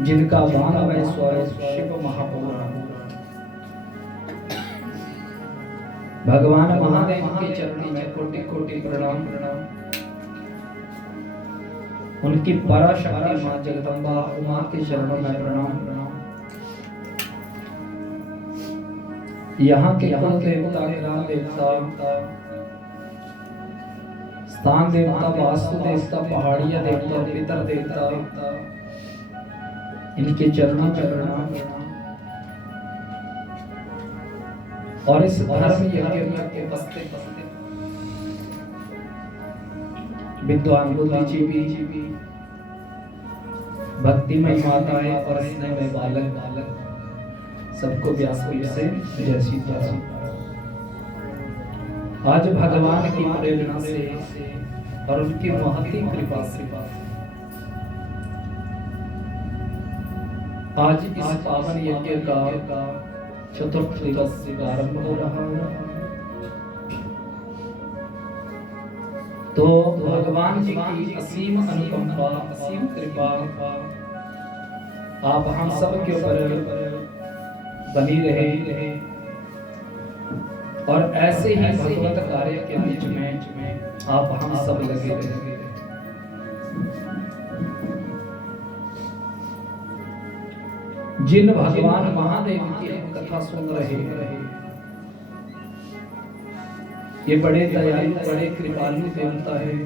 जिनका 92वें स्वरूप शिव महापुराण। भगवान महादेव के चरणों में कोटि कोटि प्रणाम। उनकी पराशक्ति मां जगदम्बा उमा के चरणों में प्रणाम। यहाँ के कुल देवता, ग्राम देवता, स्थान देवता, वास्तु देवता, पहाड़िया देवता, पितर देवता, इनके चरणों में प्रणाम। और इस धर्म यज्ञ में उपस्थित विद्वान बुद्धिजीवी, भक्तिमय माताएं और स्नेहमय बालक सबको व्यासपीठ से जय सीताराम। आज भगवान की प्रेरणा से और उनकी महती कृपा से आज इस पावन यज्ञ का चतुर्थ दिवस आरंभ हो रहा है। तो भगवान जी की असीम अनुकंपा, असीम कृपा आप हम सब के ऊपर बनी रहे और ऐसे ही भगवत कार्य के बीच में आप हम सब लगे रहे। जिन भगवान महादेव की हम कथा सुन रहे हैं, ये बड़े दयालु, बड़े कृपालु देवता है।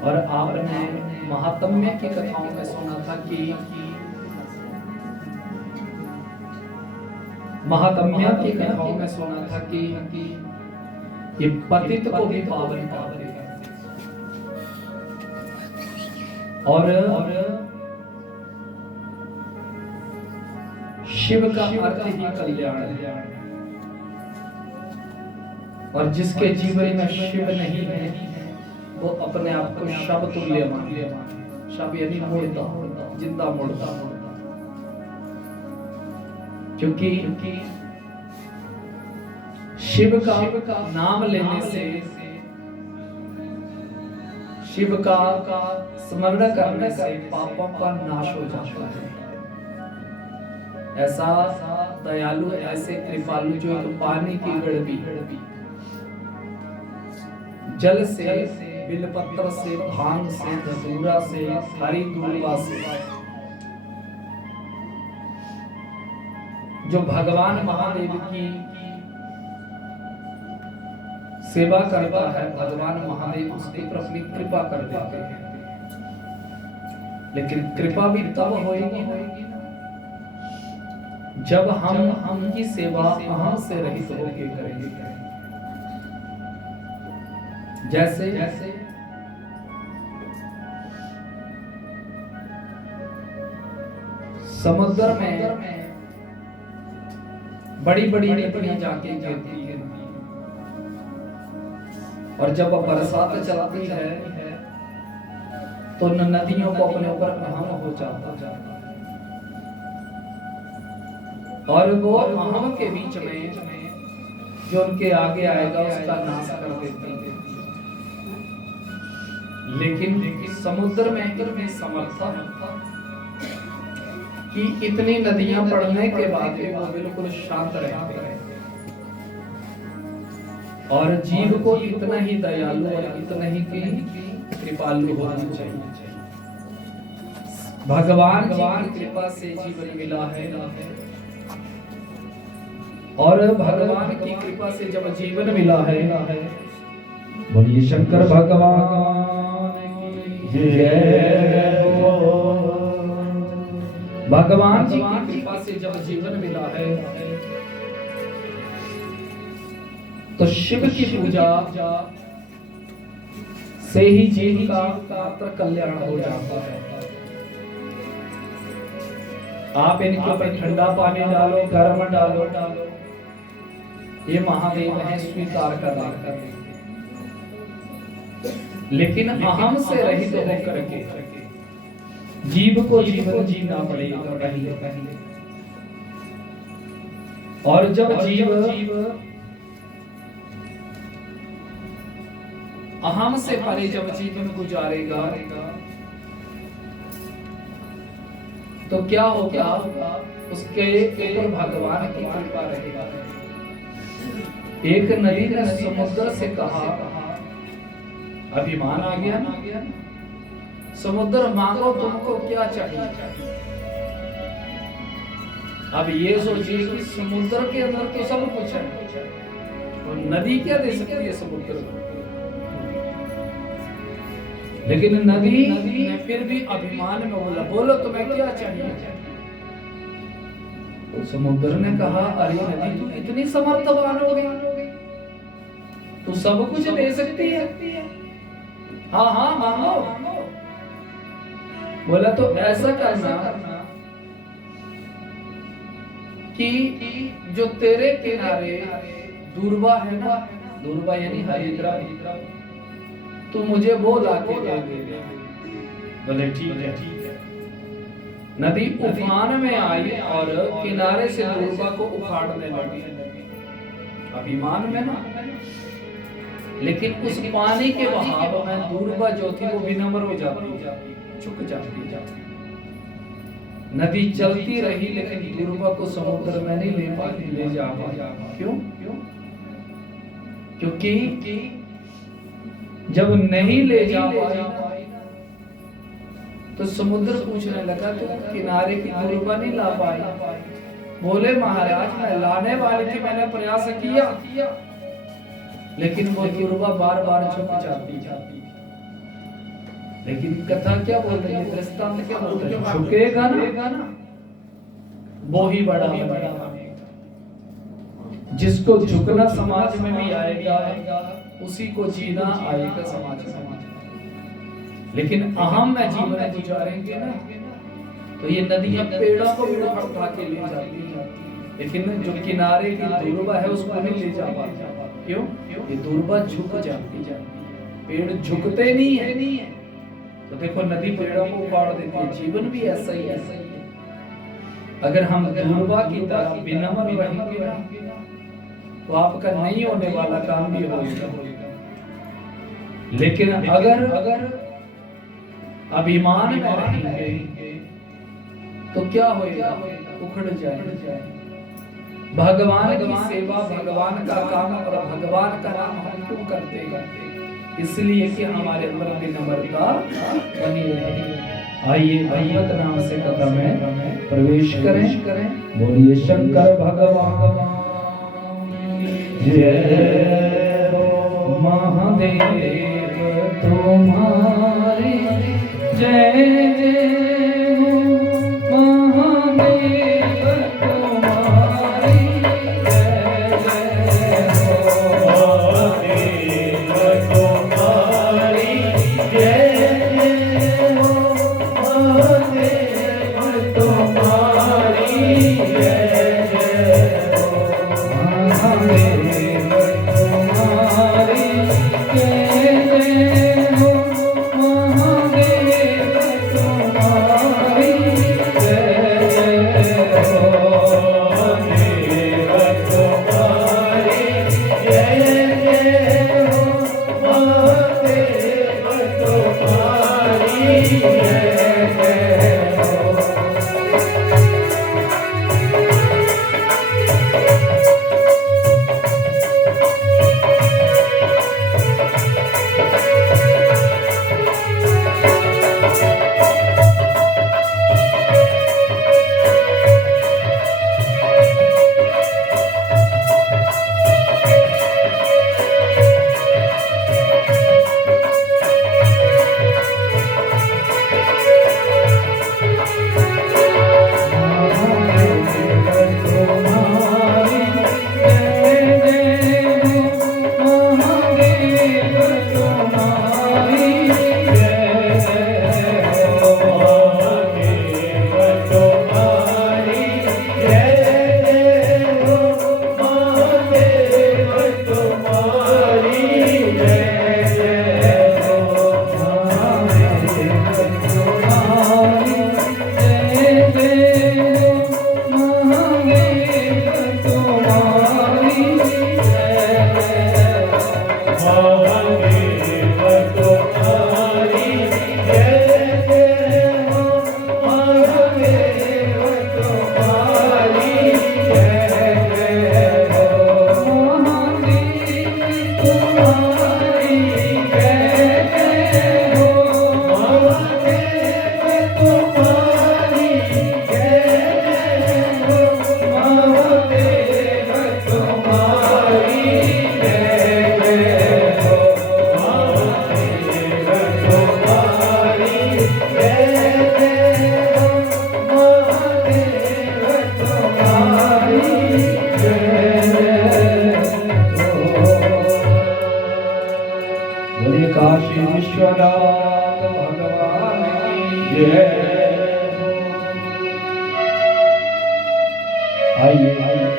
और आपने महात्म्य की कथाओं में सुना था कि महात्म्य की कथाओं में सुना था कि ये पतित को भी पावन करते हैं। और शिव का अर्थ ही कल्याण है। और जिसके जीवन में शिव नहीं है वो अपने आप को शव तुल्य मानता। शव यानी मुर्दा, जिंदा मुर्दा। क्योंकि शिव का नाम लेने से, शिव का स्मरण करने से पापों का नाश हो जाता है। ऐसा दयालु, ऐसे कृपालु जो एक पानी की गड़बी, जल से, बिलपत्र से, भांग से, धतूरा से, हरी दूर्वा से जो भगवान महादेव की सेवा करता है, भगवान महादेव उसके ऊपर अपनी कृपा कर देते हैं। लेकिन कृपा भी तब होगी जब हम उनकी सेवा अहम से रहित होकर करेंगे। जैसे समुद्र में बड़ी बड़ी नदियां जाके गिरती हैं और जब बरसात चलती है तो नदियों को अपने ऊपर अहम हो जाता है और वो अहम के बीच में जो उनके आगे आएगा उसका नाश कर देती है। लेकिन समुद्र में इतनी समर्था कि इतनी नदियां पड़ने के बाद भी वो बिल्कुल शांत रहते हैं। और जीव को इतना ही दयालु और इतना ही कृपालु होना चाहिए। भगवान की कृपा से जीवन मिला है और भगवान की कृपा से जब जीवन मिला है, बोलिए शंकर भगवान की जय हो। भगवान जी की कृपा से जब जीवन मिला है तो शिव की पूजा से ही जीव का मात्र कल्याण हो जाता है। आप इनके ऊपर ठंडा पानी डालो, गर्म डालो, ये महादेव है, स्वीकार कर रहे। लेकिन अहम से रहित होकर के जीव को जीवन जीना पड़ेगा पहले। और जब जीव अहम से परे जब जीवन गुजारेगा तो क्या होगा, उसके ऊपर भगवान की कृपा रहेगी। एक नदी ने समुद्र से कहा, अभिमान आ गया ना, समुद्र मांगो तुमको क्या चाहिए। अब ये सोचिए कि समुद्र के अंदर तो सब कुछ है, और नदी क्या दे सकती है समुद्र को। लेकिन नदी ने फिर भी अभिमान में बोला, बोलो तुम्हें क्या चाहिए। तो समुद्र ने कहा, अरे नदी तू इतनी समर्थवान हो गई, तू सब कुछ दे सकती है। हाँ हाँ मांगो। बोला तो ऐसा करना कि जो तेरे किनारे दूरबा है ना, दूरबा यानी हरिद्रा, तू मुझे वो लाके दे। बोले ठीक है। नदी उफान में आई और किनारे से दूरबा को उखाड़ने लगी, अभिमान में ना। लेकिन उस पानी के बहाव में दूरबा जो थी वो विनम्र हो जाती, झुक जाती। नदी चलती रही, लेकिन दूरबा को समुद्र में नहीं ले जा पाई। क्यों? क्योंकि जब नहीं ले जा पाई तो समुद्र पूछने लगा, तो किनारे की दूरबा नहीं ला पाई। बोले महाराज, मैं लाने वाली थी, मैंने प्रयास किया, लेकिन वो दूरबा बार बार झुक जाती। लेकिन कथा क्या बोल रही है, दृष्टांत क्या बोल रही है, झुकेगा ना वो ही बड़ा बनेगा। जिसको झुकना समाज में भी आएगा, उसी को जीना आएगा समाज में। लेकिन अहम में जीवन गुजारेंगे ना, तो ये नदियां पेड़ों को भी उठा के ले जाती हैं, लेकिन जो किनारे की दूरबा है उसको नहीं ले जा पाती। क्यों? ये दूरबा झुक जाती, पेड़ झुकते नहीं है। तो देखो नदी पेड़ों को उखाड़ देती है, जीवन भी ऐसा ही है। अगर हम दूरबा की तरह विनम्र रहेंगे ना, तो आपका नहीं होने वाला काम भी होगा। लेकिन अगर अभिमान में रहेंगे तो क्या होगा, उखड़ जाएगा। भगवान की सेवा, भगवान का काम और भगवान का नाम हम क्यों करते हैं? इसलिए कि हमारे अंदर विनम्रता बनी रहे। आइए भगवत नाम से कथा में प्रवेश करें। बोलिए शंकर भगवान जय महादेव तुम्हारे जय जय हो महादेव तुम्हारे जय जय हो महादेव तुम्हारी जय जय हो महादेव तुम्हारी जय जय हो महादेव तुम्हारी जय जय हो महादेव आइए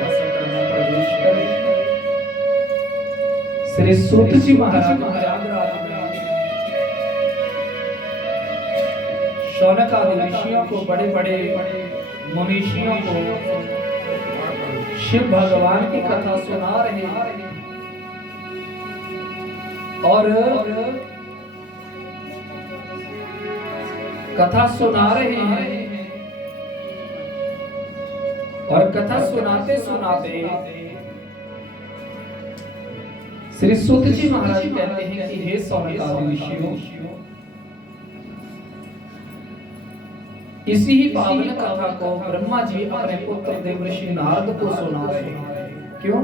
सत्र में प्रवेश करें। श्री सूत जी महाराज प्रयागराज में शौनक आदि ऋषियों को, बड़े बड़े मुनीषियों को शिव भगवान की कथा सुना रहे हैं और कथा सुना रहे हैं। और कथा सुनाते सुनाते श्री सूत जी महाराज कहते हैं कि हे शौनक आदि ऋषियों, इसी ही पावन कथा को ब्रह्मा जी अपने पुत्र देवर्षि नारद को सुना रहे हैं। क्यों?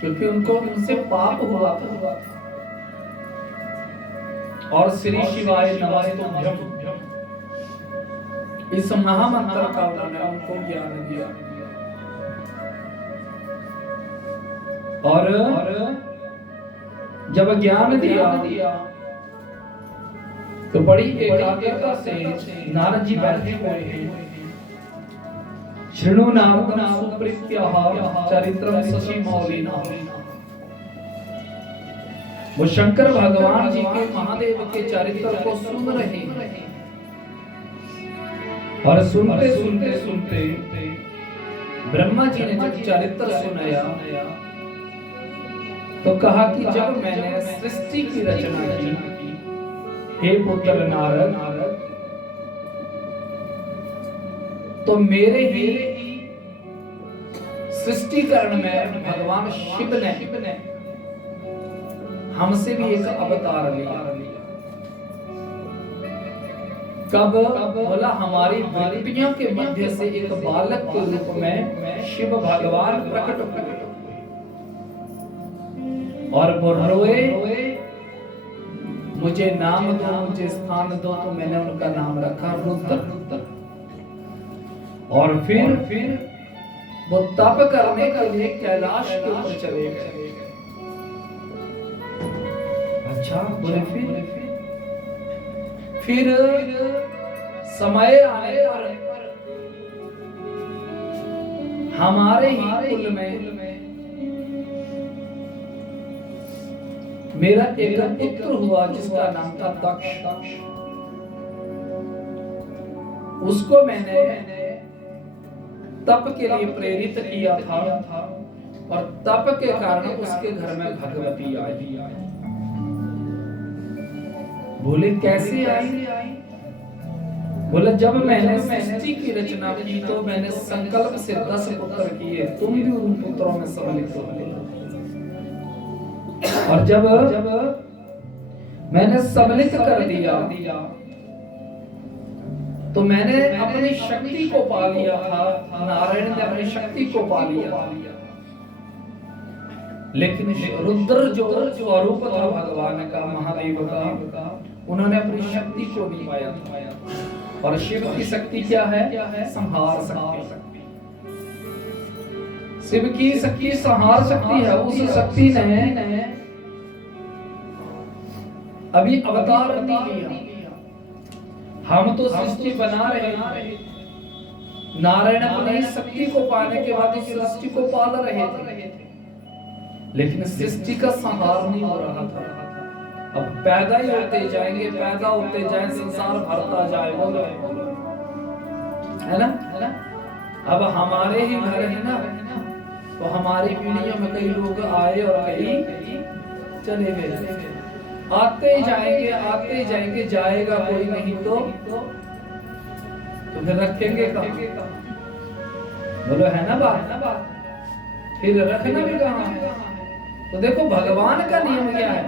क्योंकि उनको उनसे पाप हुआ था। और श्री शिवाय नमस्तुभ्यं इस महामंत्र का उन्होंने उनको ज्ञान दिया। और जब ज्ञान दिया तो बड़ी एकाग्रता से नारद जी बैठे हुए हैं। शृणु नारदं सुप्रीत्याह चरित्रं शशि मौलिना। वो शंकर भगवान जी के, महादेव के चरित्र को सुन रहे हैं। और सुनते सुनते सुनते ब्रह्मा जी ने जब चरित्र सुनाया तो कहा कि जब मैंने सृष्टि की रचना की, हे पुत्र नारद, तो मेरे ही सृष्टिकरण में भगवान शिव ने हमसे भी एक अवतार लिया। कब? बोला हमारी वृत्तियों के मध्य से एक बालक के रूप में शिव भगवान प्रकट हुए और वो रोए, मुझे नाम दो, मुझे स्थान दो। तो मैंने उनका नाम रखा रुद्र। और फिर वो तप करने के लिए कैलाश के ऊपर चले गए। अच्छा, बोले फिर समय आने पर हमारे ही कुल में मेरा एक पुत्र हुआ जिसका नाम था दक्ष। उसको मैंने तप के लिए प्रेरित किया था और तप के कारण उसके घर में भगवती आई। बोले कैसे आई? बोले जब मैंने सृष्टि की रचना की तो मैंने संकल्प से 10 पुत्र किए, तुम भी उन पुत्रों में सम्मिलित हो। और जब मैंने सम्मिलित कर दिया तो मैंने अपनी शक्ति को पा लिया था। नारायण ने अपनी शक्ति को पा लिया, लेकिन रुद्र जो स्वरूप था भगवान का, महादेव का, उन्होंने अपनी शक्ति को नहीं पाया था। और शिव की शक्ति क्या है? संहार शक्ति। शिव की शक्ति संहार शक्ति है। उस शक्ति ने अभी अवतार नहीं लिया। हम तो सृष्टि बना रहे हैं। नारायण अपनी शक्ति को पाने के बाद इस सृष्टि को पाल रहे थे, लेकिन सृष्टि का संहार नहीं हो रहा था। अब पैदा ही होते जाएंगे, पैदा होते जाए, संसार भरता जाए, बोलो है ना? अब हमारे ही घर है ना, तो हमारी पीढ़ियों में कई लोग आए और कई चले गए। आते ही जाएंगे, जाएगा कोई नहीं तो फिर रखेंगे कहाँ? बोलो है ना बात? फिर रखना भी कहाँ है? तो देखो भगवान का नियम क्या है?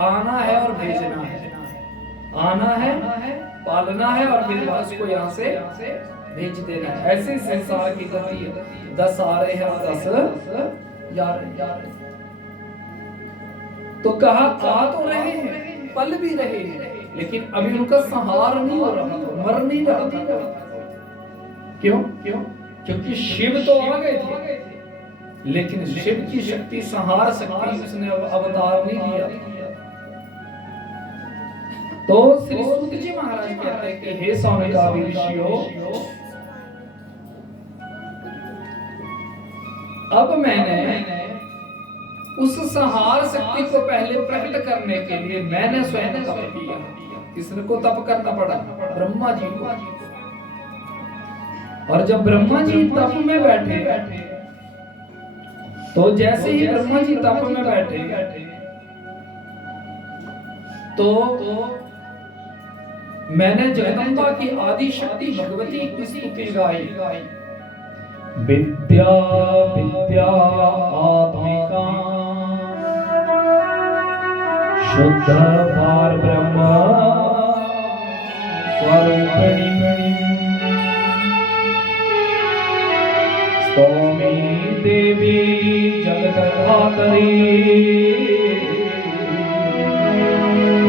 आना है और भेजना है। आना है, पालना है और फिर उसको यहाँ से भेज देना है। ऐसे संसार की गति है। 10 आ रहे हैं, 10 जा रहे। तो कहा आ तो रहे हैं, पल भी रहे हैं, लेकिन अभी उनका संहार नहीं हो रहा, मर नहीं रहा था। क्यों? क्योंकि शिव तो आ गए थे, लेकिन शिव की शक्ति संहार शक्ति उसने अवतार नहीं लिया। तो श्री सूत जी महाराज कहते हैं कि हे सौनकादि ऋषियों, अब मैंने उस संहार शक्ति को पहले प्रकट करने के लिए मैंने स्वयं तप किया। किसने को तप करना पड़ा? ब्रह्मा जी को। और जब ब्रह्मा जी तप में बैठे, तो जैसे ही ब्रह्मा जी तप में बैठे तो मैंने जगदम्बा की आदि शक्ति भगवती की स्तुति गाई। विद्या विद्या आत्मिका शुद्ध पार ब्रह्म स्वरूपिणी स्तौमी देवी जगद्धात्री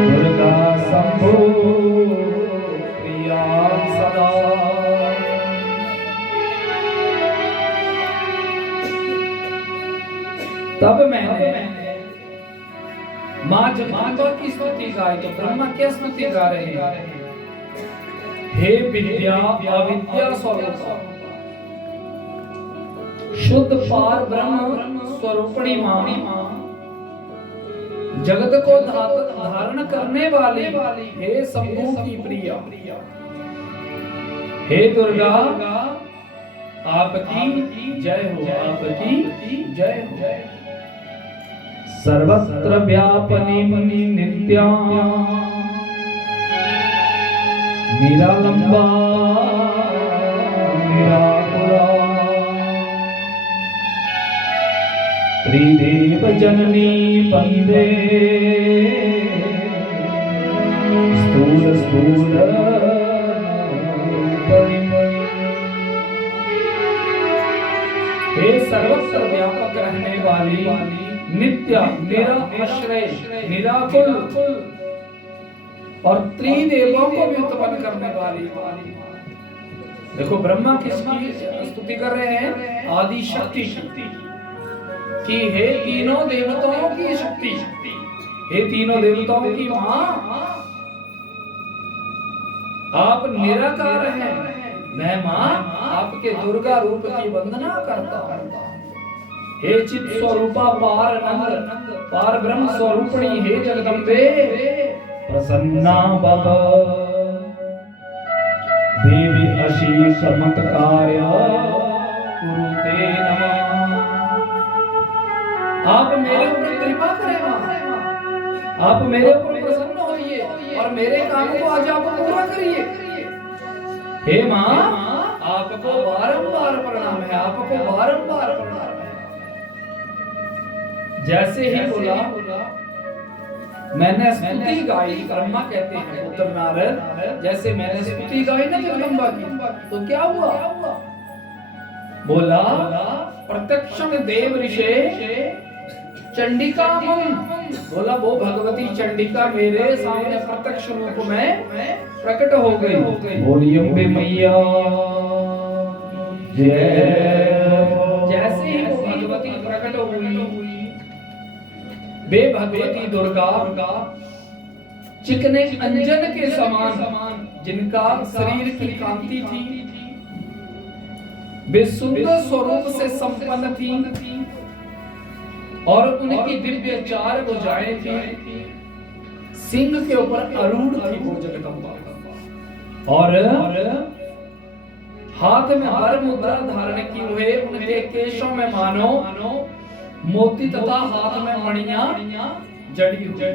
दुर्गा शंभो प्रिया सदा। तब मैंने माँ जगदम्बा की स्तुति गाई। तो ब्रह्मा क्या स्तुति गा रहे हैं? हे विद्या अविद्या स्वरूप शुद्ध पार ब्रह्म स्वरूपिणी माँ, जगत को धारण करने वाली, हे शंभु की प्रिया, हे दुर्गा आपकी जय हो, आपकी जय हो। सर्वत्र व्यापनी नित्या निरालंबा निराकुला त्रिदेव जननी वंदे स्थूल स्थूल हे सर्वत्र व्यापक रहने वाली, नित्य निराश्रय निराकुल और त्रिदेवों को भी उत्पन्न करने वाली। देखो ब्रह्मा किसकी स्तुति कर रहे हैं? आदि शक्ति की हे तीनों देवताओं की शक्ति, हे तीनों देवताओं की मां, आप निराकार हैं, मैं मां आपके दुर्गा रूप की वंदना करता हूं। हे चित स्वरूपा पार आनंद पार ब्रह्म स्वरूपिणी, हे जगदम्बे प्रसन्ना भव देवी अशी चमत्कार्य कुरुते नमः। आप मेरे ऊपर कृपा करें मां, आप मेरे ऊपर प्रसन्न होइए और मेरे काम को आज आप पूरा करिए। हे मां आपको बारंबार प्रणाम है, आपको बारंबार प्रणाम है। जैसे ही बोला मैंने स्तुति गाई, ब्रह्मा कहते हैं पुत्र नारद, जैसे मैंने स्तुति गाई ना जगदम्बा की, तो क्या हुआ? बोला प्रत्यक्षम देव ऋषे चंडिका मम, बोला वो भगवती चंडिका मेरे सामने प्रत्यक्ष रूप में प्रकट हो गई। बोलिए अम्बे मैया जय। जैसे ही वो भगवती प्रकट हुई, वे भगवती दुर्गा चिकने अंजन के समान, जिनका शरीर की कांति थी, वे सुंदर स्वरूप से संपन्न थी और उनकी दिव्य चार भुजाएं थी, सिंह के ऊपर आरूढ़ थी वो जगदम्बा, और हाथ में वर मुद्रा धारण किए हुए, उनके केशों में मानो मोती तथा हाथ में मणियां जड़ी हुई,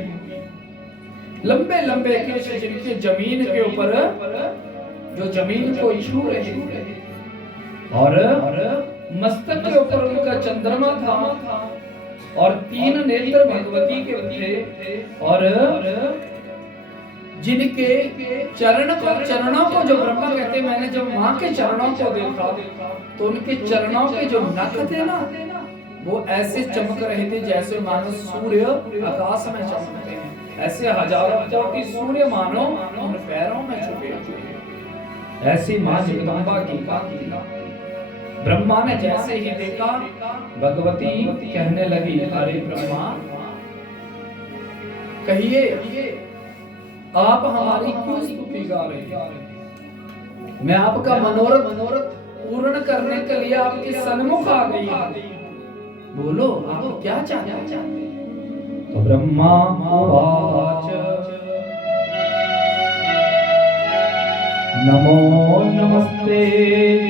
लंबे लंबे केश जिनके जमीन के ऊपर जो जमीन को छू रहे थे, और मस्तक के ऊपर उनका चंद्रमा था और तीन नेत्र भगवती के थे, और जिनके चरणों को जो ब्रह्मा कहते, मैंने जब माँ के चरणों को देखा तो उनके चरणों के जो नख थे ना, वो ऐसे चमक रहे थे जैसे मानो सूर्य आकाश में चमकते हैं, ऐसे हजारों कोटि सूर्य मानो उन पैरों में छुपे हुए। ऐसी माँ जगदम्बा की ब्रह्मा ने जैसे ही देखा, भगवती कहने लगी, अरे ब्रह्मा कहिए आप हमारी क्यों स्तुति गा रहे हैं? मैं आपका मनोरथ पूर्ण करने के लिए आपके सन्मुख आ गई। बोलो आप क्या चाहते हैं? तो ब्रह्मा उवाच नमो नमस्ते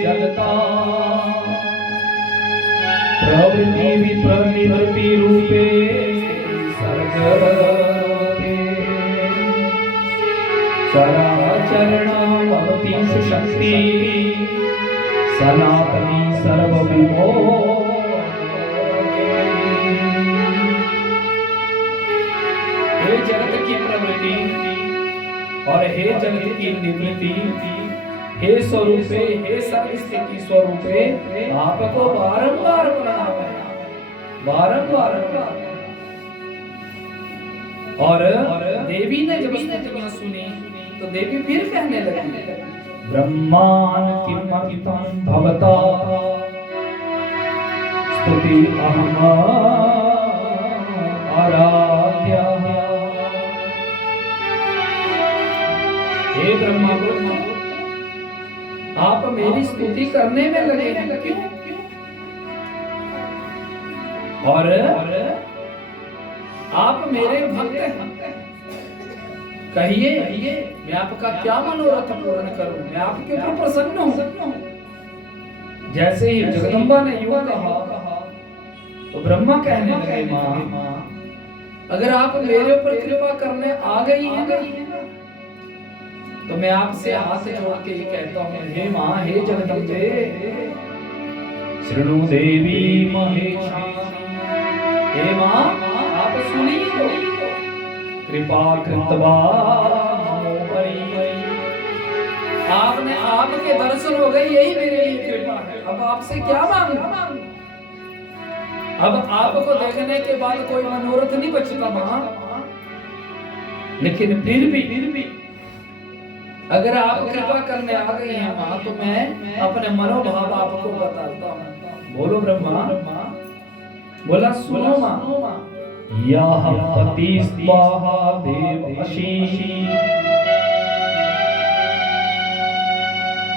जगता प्रवृत्ति विप्रनिवृत्ति रूपे सर्गरूपे चराचरण भवती सुशक्ति सनातनी सर्वविभो। हे जगत की प्रवृत्ति और हे जगत की निवृत्ति, हे स्वरूपे, हे सर्व स्थिति स्वरूपे, आपको बारंबार प्रणाम है, बारंबार। और देवी ने जब स्तुतियां सुनी तो देवी फिर कहने लगी ब्रह्मान किमर्पितं भवता स्तुति अहम आराध्यः। हे ब्रह्मा आप मेरी स्तुति करने में लगे हैं, क्यों? और आप मेरे भक्त हैं, कहिए मैं आपका क्या मनोरथ पूर्ण करूं, मैं आपके ऊपर प्रसन्न हूं। जैसे ही जगदम्बा ने यूं कहा तो ब्रह्मा कहने लगे मां अगर आप मेरे ऊपर कृपा करने आ गई है ना तो मैं आपसे हाथ जोड़ के ये कहता हूं हे मां, हे जगदम्बे, शृणु देवी महेशानी, हे मां आप सुनिए कृपा कृतवा आपने आपके दर्शन हो गए, यही मेरे लिए कृपा है। अब आपसे क्या मांगू? अब आपको देखने के बाद कोई मनोरथ नहीं बचता मां, लेकिन फिर भी अगर आप कृपा करने आ गए हैं मां तो मैं अपने मनोभाव आपको बताता हूं। बोलो ब्रह्मा। बोला सुनो मां, यह पति स्वाहा देव आशीषी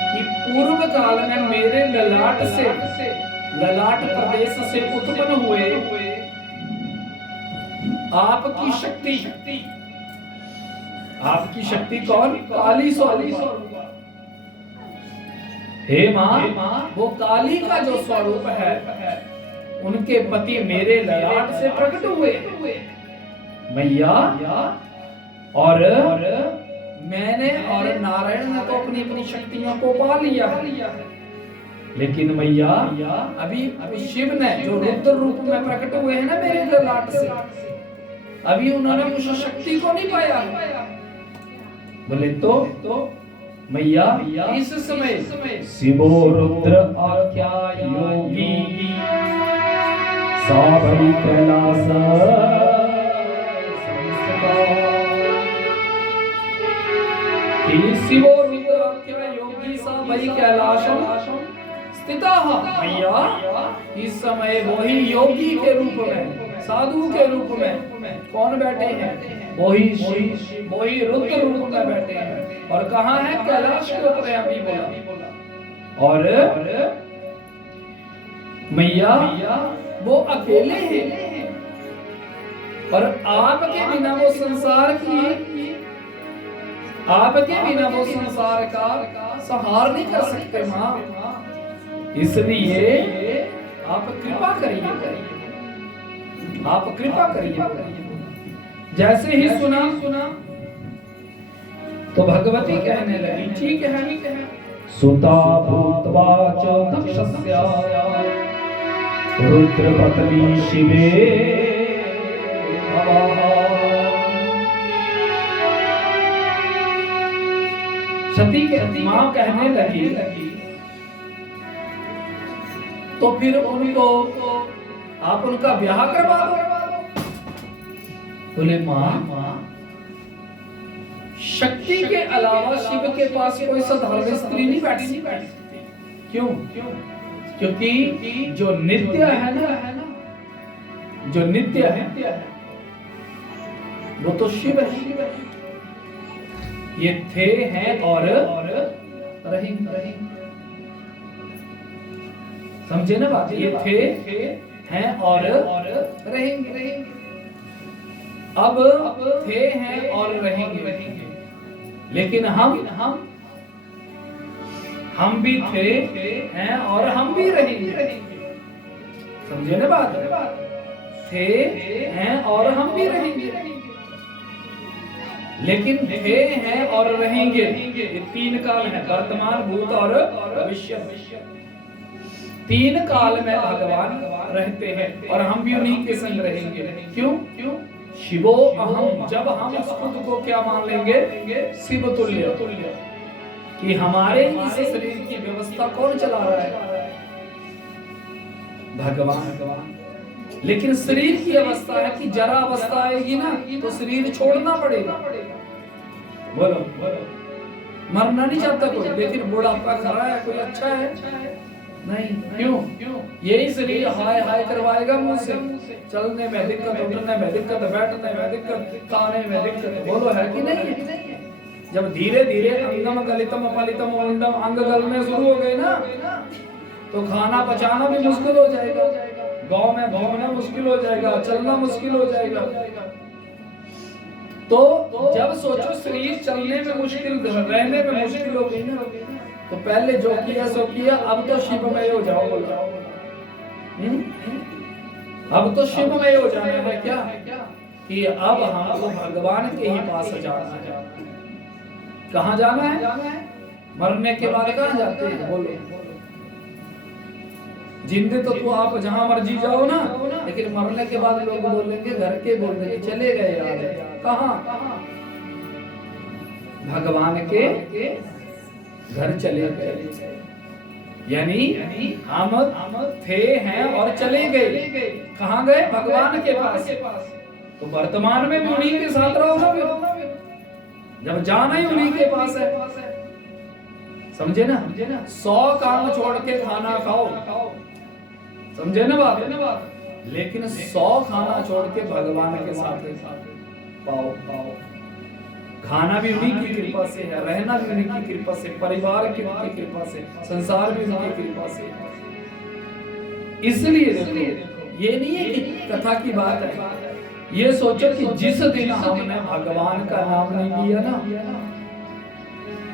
कि पूर्व काल में मेरे ललाट से, ललाट प्रदेश से उत्पन्न हुए आपकी शक्ति, आपकी शक्ति कौन? काली स्वरूप। हे मां वो काली का जो स्वरूप है उनके पति मेरे ललाट से प्रकट हुए मैया, और मैंने और नारायण ने तो अपनी अपनी शक्तियों को पा लिया है, लेकिन मैया अभी शिव ने जो रुद्र रूप में प्रकट हुए हैं ना मेरे ललाट से, अभी उन्होंने उस शक्ति को नहीं पाया। बोले तो मैया इस समय शिवो रुद्र आख्या योगी सा भई कैलास शिवो रुद्र आख्या योगी सा भई कैलासम स्थितः। मैया इस समय वही योगी के रूप में, साधु के रूप में कौन बैठे हैं? वही रुद्र रूप में बैठे हैं। और कहाँ है? कैलाश के ऊपर अभी बोला। और मैया वो अकेले हैं और आपके बिना वो संसार की, आपके बिना वो संसार का संहार नहीं कर सकते मां, इसलिए आप कृपा करिए, आप कृपा करिए। जैसे ही सुना तो भगवती कहने लगी ठीक है। सुता भूत्वा च दक्षस्य रुद्रपत्नी शिवे सती के मां कहने लगी तो फिर उनको आप उनका ब्याह करवा दो। बोले मां शक्ति के अलावा शिव के पास कोई साधारण स्त्री नहीं बैठ सकती। क्यों? क्योंकि जो नित्य है ना, जो नित्य है वो तो शिव है। ये थे हैं और रहेंगे। समझे ना बात? ये थे हैं और रहेंगे। अब थे हैं और रहेंगे, लेकिन हम भी थे हैं और हम भी रहेंगे। समझे ना बात? थे हैं और हम भी रहेंगे, लेकिन थे हैं और रहेंगे ये तीन काल है, वर्तमान, भूत और भविष्य। तीन काल में भगवान रहते हैं और हम भी उन्हीं के संग रहेंगे। क्यों? शिवो अहम, जब हम उस खुद को क्या मान लेंगे? शिव तुल्य, कि हमारे इस शरीर की व्यवस्था कौन चला रहा है? भगवान। लेकिन शरीर की अवस्था है कि जरा अवस्था आएगी ना तो शरीर छोड़ना पड़ेगा। बोलो, मरना नहीं चाहता कोई, लेकिन बुढ़ापा खरा है, कोई अच्छा है नहीं। क्यों? यही शरीर हाय हाय करवाएगा मुंह से, चलने में दिक्कत, उठने में दिक्कत, बैठने में दिक्कत, खाने में दिक्कत। बोलो है कि नहीं है? जब धीरे धीरे अंगम गलितम अपलितम उंडम अंग गलने शुरू हो गए ना तो खाना पचाना भी मुश्किल हो जाएगा, गांव में घूमना मुश्किल हो जाएगा, चलना मुश्किल हो जाएगा। तो जब सोचो शरीर चलने में मुश्किल, रहने में मुश्किल हो गई ना, तो पहले जो किया सो किया, अब तो शिवमय हो जाओ। बोलो, अब तो शिवमय हो जाना है। क्या कि अब हमको भगवान के ही पास जाना है। कहाँ जाना है? मरने के बाद कहाँ जाते हैं? बोलो, जिंदे तो तू आप जहां मर्जी जाओ ना, लेकिन मरने के बाद लोग बोलेंगे, घर के बोलेंगे चले गए यार। कहाँ? भगवान के घर चले गए। यानी हम थे हैं और चले गए। कहाँ गए? भगवान के पास। तो वर्तमान में भी उन्हीं के साथ रहोगे, जब जाना ही उन्हीं के पास है। समझे ना? 100 काम छोड़ के खाना खाओ, समझे ना बात? लेकिन 100 खाना छोड़ के भगवान के साथ पाओ। खाना भी उन्हीं की कृपा से है, रहना भी उन्हीं की कृपा से, परिवार की कृपा से, संसार भी उनकी कृपा से। इसलिए देखो, ये नहीं है कि कथा की बात है, ये सोचो कि जिस दिन हमने भगवान का नाम नहीं लिया ना,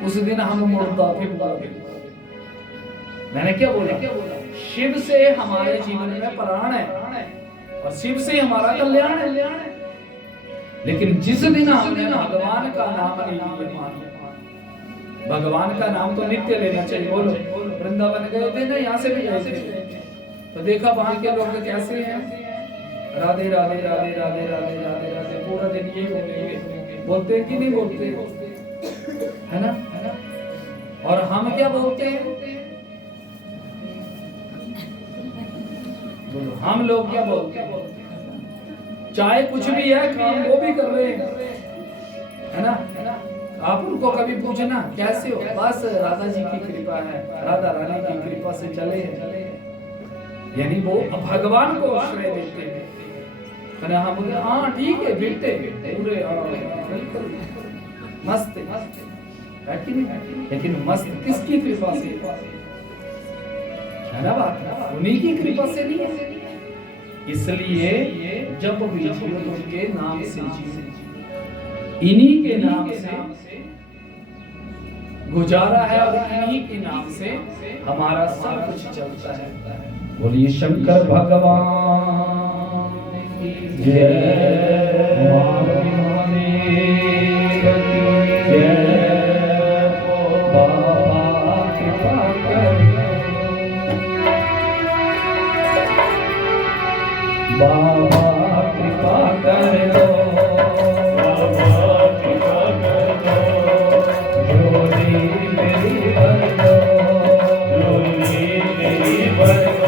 उस दिन हम मुर्दा थे। मैंने क्या बोला? शिव से हमारे जीवन में प्राण है और शिव से हमारा कल्याण है। लेकिन जिस दिन हमने भगवान का नाम नहीं लिया, भगवान का नाम तो नित्य लेना चाहिए। बोलो, वृंदावन गए थे ना, यहाँ से भी गए थे, तो देखा वहां के लोग कैसे हैं? राधे राधे राधे राधे राधे राधे राधे पूरा दिन ये बोलेंगे। बोलते हैं कि नहीं बोलते? है ना? और हम क्या बोलते हैं? हम लोग क्या बोलते हैं? चाहे कुछ भी है, काम वो भी कर रहे हैं, है ना? आप उनको कभी पूछना कैसे हो? बस राधा जी की कृपा है, राधा रानी की कृपा से चले हैं। यानी वो भगवान को श्रेय देते हैं। हम बोले हाँ ठीक है बेटे, पूरे मस्त है कि नहीं? लेकिन मस्त किसकी कृपा से है ना बात? उन्हीं की कृपा से नहीं है। इसलिए जब भी जियो तो उनके नाम से जियो, इन्हीं के नाम से गुजारा है और इन्हीं के नाम से हमारा सब कुछ चलता है। बोलिए शंकर भगवान की जय, महादेव की जय। बाबा कृपा कर, बाबा कृपा कर दो, बाबा कृपा कर दो, झोली मेरी भर दो, झोली मेरी भर दो,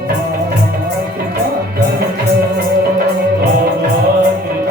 बाबा कृपा कर दो, बाबा कृपा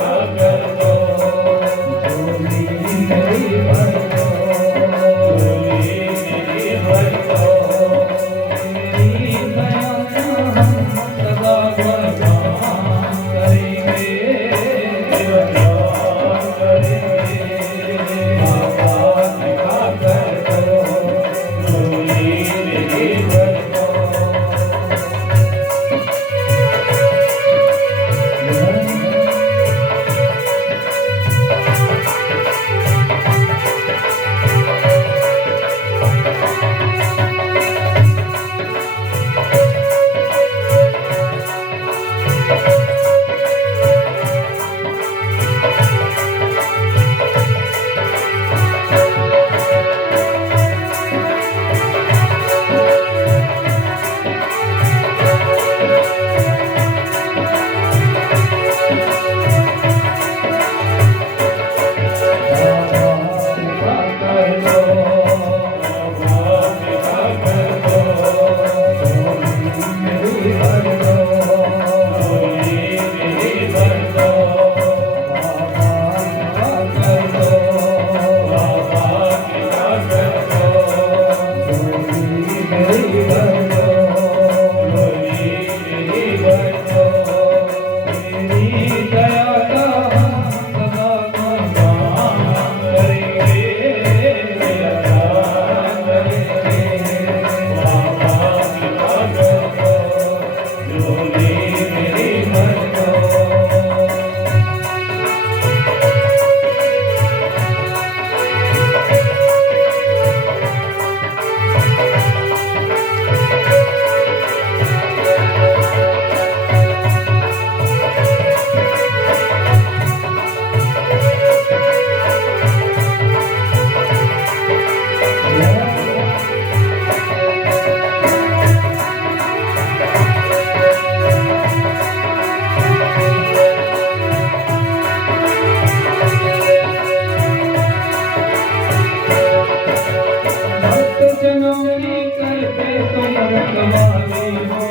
रखवाली हो,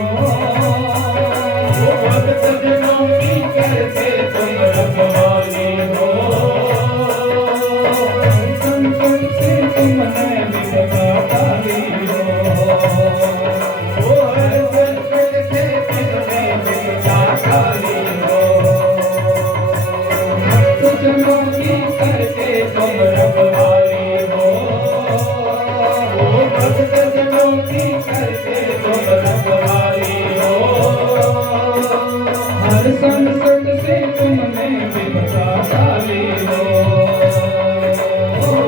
भक्त जनों की करके तुम रखवाली हो, संकट से तुमने विपदा टाली हो, हर संकट से तुमने विपदा टाली हो, भक्त जनों की करके तुम रखवाली हो, भक्त जनों की करके तुम रखवाली हो, हर संकट से तुमने विपदा टाली हो,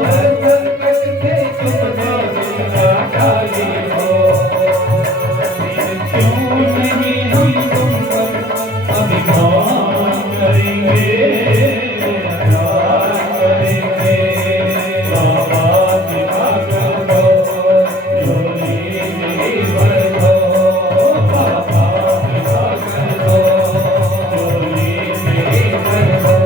हर संकट से तुमने विपदा टाली हो, क्यों नहीं हम तुम पर अभिमान करेंगे, प्यार करेंगे, बाबा कृपा कर दो, झोली मेरी भर दो, बाबा कृपा कर दो, झोली मेरी भर दो।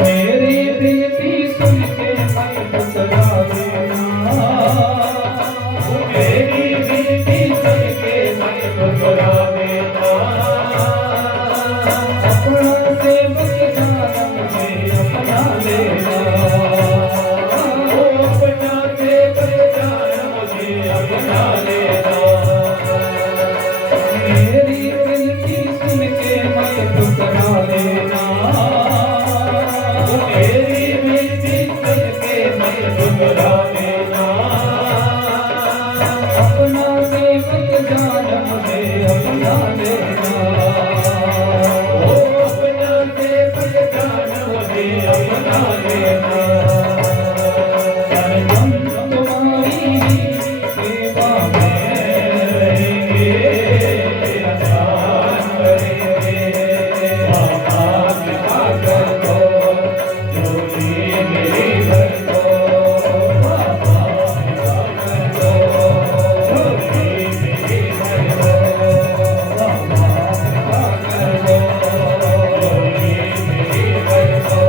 मेरी विनती सुन के मत ठुकरा देना, मेरी विनती सुन के मत ठुकरा देना, अपना सेवक जाना मुझे अपना लेना, अपना सेवक जाना मुझे अपना लेना, मेरी विनती सुन के मत ठुकरा देना, मेरी विनती सुन के मत ठुकरा देना, अपना सेवक जान मुझे अपना लेना, अपना सेवक जान मुझे अपना लेना, हरदम तुम्हारी सेवा में रहेंगे, ध्यान करेंगे, बाबा कृपा कर दो, झोली मेरी भर दो, बाबा कृपा कर दो, झोली मेरी भर दो, बाबा कृपा कर दो, झोली मेरी भर दो।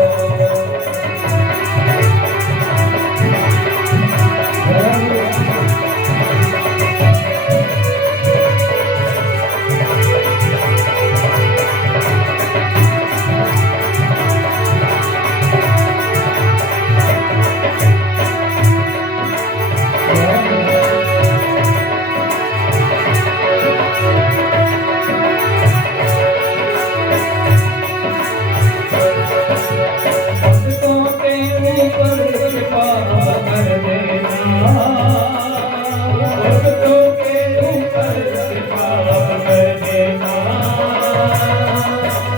भक्तों के ऊपर कृपा कर देना, भक्तों के ऊपर कृपा कर देना,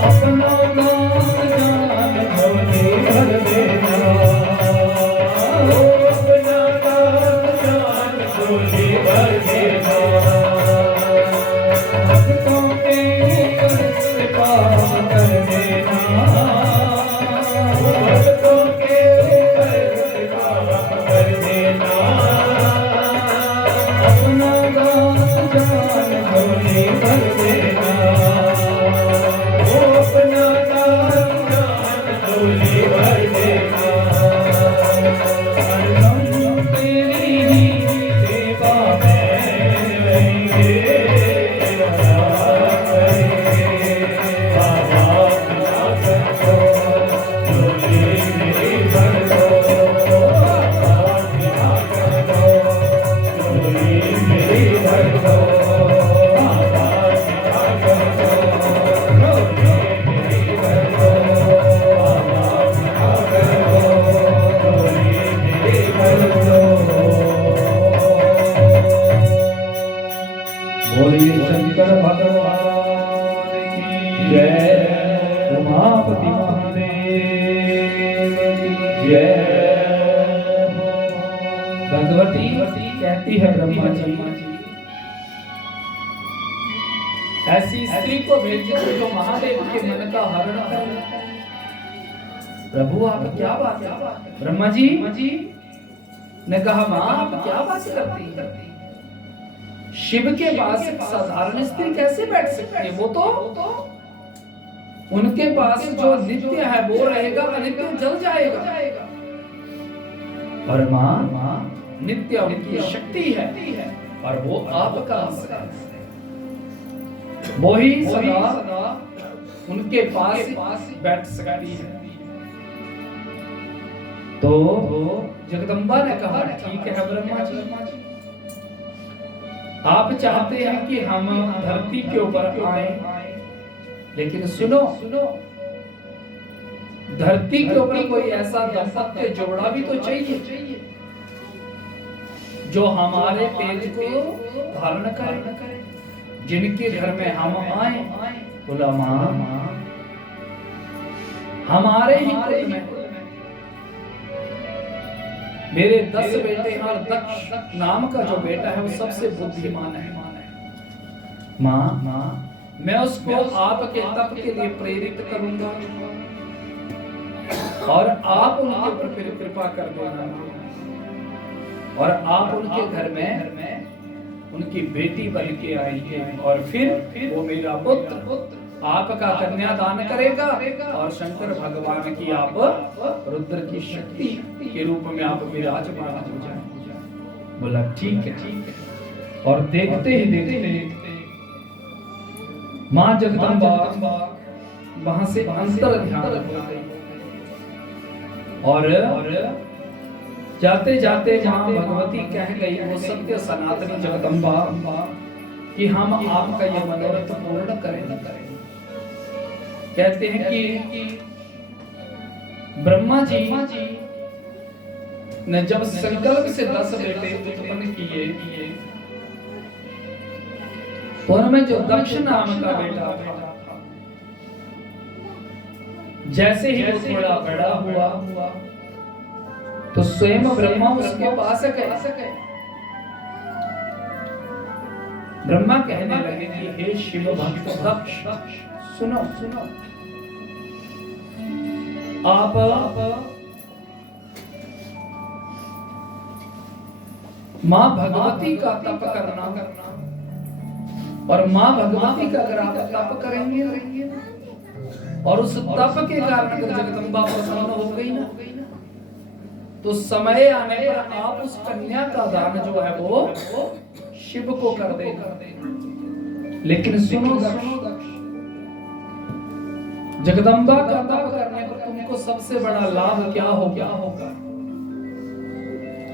अपना नाम जान झोली भर देना, अपना नाम जान झोली भर देना, भक्तों के ऊपर कृपा कर देना, भक्तों के ऊपर कृपा कर देना, अपना दास जान झोली भर देना, अपना दास जान झोली भर देना, हरदम तेरी ही सेवा में रहेंगे, प्यार करेंगे, बाबा कृपा कर दो, झोली मेरी भर दो, बाबा कृपा कर दो, झोली मेरी भर दो, बाबा कृपा कर दो, झोली मेरी भर दो, बाबा कृपा कर दो, झोली मेरी भर दो। बोलिए शंकर भगवान की जय, उमापति महादेव की जय। है ब्रह्मा जी, ऐसी स्त्री को भेजिए जो महादेव के मन का हरण करे। प्रभु आप क्या बात है? ब्रह्मा जी ने कहा मां आप क्या बात करती है? शिव के पास एक साधारण स्त्री कैसे बैठ सकती है? वो तो उनके पास जो नित्य है वो रहेगा, अनित्य जल जाएगा। और मां नित्य उनकी शक्ति है और वो आपका वो ही सदा उनके पास बैठ सकती है। तो जगदम्बा ने कहा ठीक है ब्रह्मा जी, आप चाहते हैं कि हम धरती के ऊपर आए, लेकिन सुनो धरती के ऊपर कोई ऐसा दंपत्य जोड़ा भी तो चाहिए जो हमारे तेज को धारण करे, जिनके घर में हम आए। बोला मां हमारे ही कुल में मेरे 10 बेटे हैं और दक्ष नाम का जो बेटा है वो सबसे बुद्धिमान है। मां मैं उसको आपके तप के लिए प्रेरित करूंगा और आप उनके ऊपर फिर कृपा कर देना और आप उनके घर में उनकी बेटी बन के आएंगे और फिर वो मेरा पुत्र आपका कन्यादान करेगा और शंकर भगवान की आप रुद्र की शक्ति के रूप में आप विराजमान हो जाएंगे। बोला ठीक है। और देखते ही देखते मां जगदम्बा वहां से अंतर ध्यान हो गई और जाते जाते जहां भगवती कह गई वो सत्य सनातनी जगदम्बा कि हम आपका यह मनोरथ पूर्ण करें। कहते हैं कि ब्रह्मा जी ने जब संकल्प से 10 बेटे उत्पन्न किए तो उनमें जो दक्ष नाम का बेटा था जैसे ही वो थोड़ा बड़ा हुआ तो स्वयं ब्रह्मा उसके पास गए। ब्रह्मा कहने लगे कि हे शिव भक्त दक्ष सुनो आप मां भगवती का तप करना और मां भगवती का अगर आप तप करेंगे और उस तप के कारण अगर जगदम्बा प्रसन्न हो गई ना तो समय आने पर आप उस कन्या का दान जो है वो शिव को कर देगा। लेकिन सुनो जगदम्बा का तप करने पर तुमको सबसे बड़ा लाभ क्या होगा?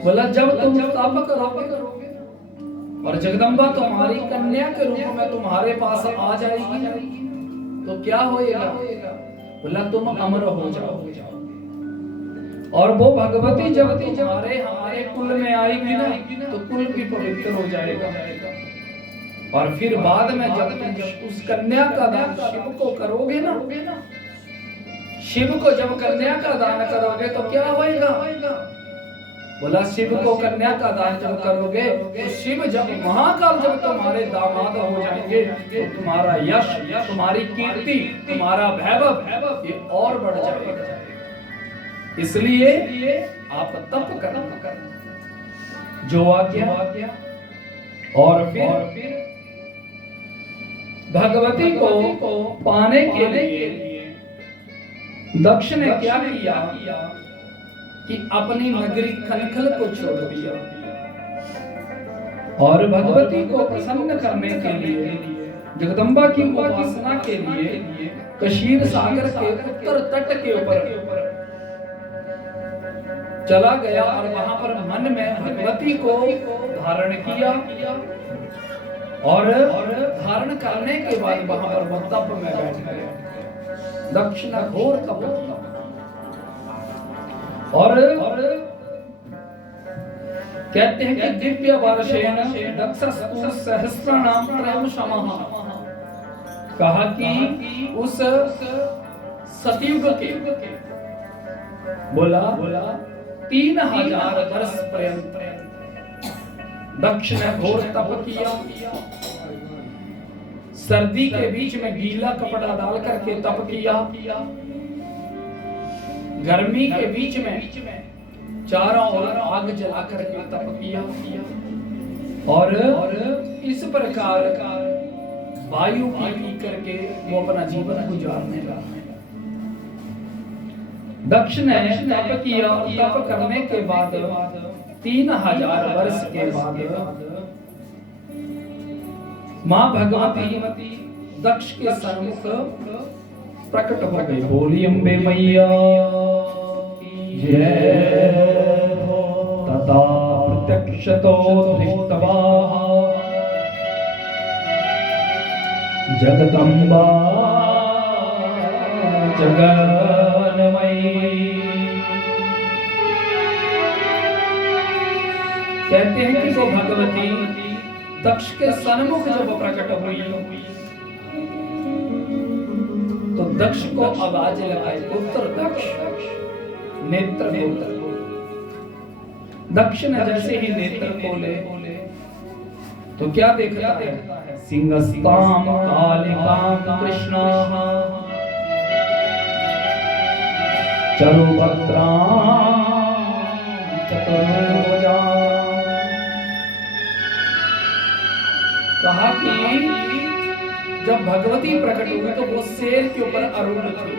बोला जब तुम तप करोगे और जगदम्बा तुम्हारी कन्या के रूप में तुम्हारे पास आ जाएगी तो क्या होएगा? बोला तुम अमर हो जाओगे और वो भगवती जब तुम्हारे हमारे कुल में आएगी ना तो कुल भी पवित्र हो जाएगा। और फिर बाद में जब तुम उस कन्या का दान शिव को करोगे ना, शिव को जब कन्या का दान करोगे तो क्या होएगा? बोला शिव को कन्या का दान जब करोगे तो शिव जब महाकाल जब तुम्हारे दामाद हो जाएंगे तो तुम्हारा यश, तुम्हारी कीर्ति, तुम्हारा वैभव ये और बढ़ जाएगा। इसलिए आप तप करना जो आज्ञा। और फिर भगवती को पाने के लिए दक्ष ने क्या किया कि अपनी नगरी कनखल को छोड़ दिया और भगवती को प्रसन्न करने के लिए जगदम्बा की उपासना के लिए कशीर सागर के उत्तर तट के ऊपर चला गया और वहां पर मन में भगवती को धारण किया और धारण करने के बाद वहां पर वो तप में बैठ गया। दक्षिणा घोर तप किया और कहते हैं कि दिव्य वर्षेण दक्षस्तु सहस्रनाम त्रयम शमः, कहा कि उस सतयुग के बोला 3000 वर्ष पर्यंत दक्ष ने घोर तप किया, सर्दी के बीच में गीला कपड़ा डाल करके तप किया, गर्मी के बीच में चारों ओर आग जला करके तप किया, और इस प्रकार वायु पी करके वो अपना जीवन गुजारने लगा। दक्ष ने तप किया, तप करने के बाद 3000 वर्ष के बाद मां भगवती दक्ष के सन्मुख प्रकट हो गई। बोली अम्बे मैया जय। तथा प्रत्यक्षतो दृष्टवा जगदम्बा जगन्मयी। कहते हैं कि वो भगवती दक्ष के सन्मुख जब प्रकट हुई तो दक्ष को आवाज लगाई, पुत्र दक्ष, नेत्र खोल। दक्ष ने जैसे ही नेत्र खोले तो क्या देखता है? सिंहस्ताम कालिकाम कृष्णाः चरुभद्रां चतुर्भुजां। कहा कि जब भगवती प्रकट हुई तो वो शेर के ऊपर आरूढ़ थी,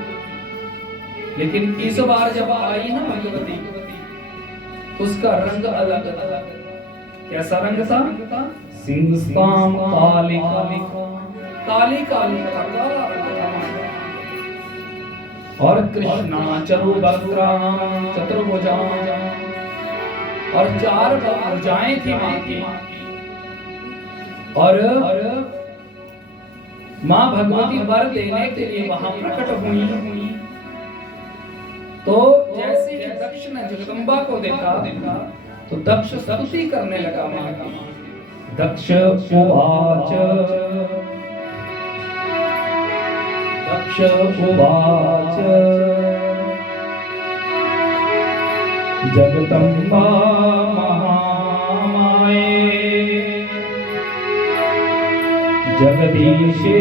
लेकिन इस बार जब आई ना भगवती उसका रंग अलग था। कैसा रंग था? सिंहस्ताम कालिका, काली काली का काला रंग था। और कृष्णा चरुभद्रां चतुर्भुजां, और 4 भुजाएं थी मां की। और मां भगवती वर देने के लिए वहां प्रकट हुई। तो जैसे ही दक्ष ने जगदम्बा को देखा तो दक्ष स्तुति करने लगा मां की। दक्ष उवाच, दक्ष उवाच जगदम्बा महामाये जगदीशे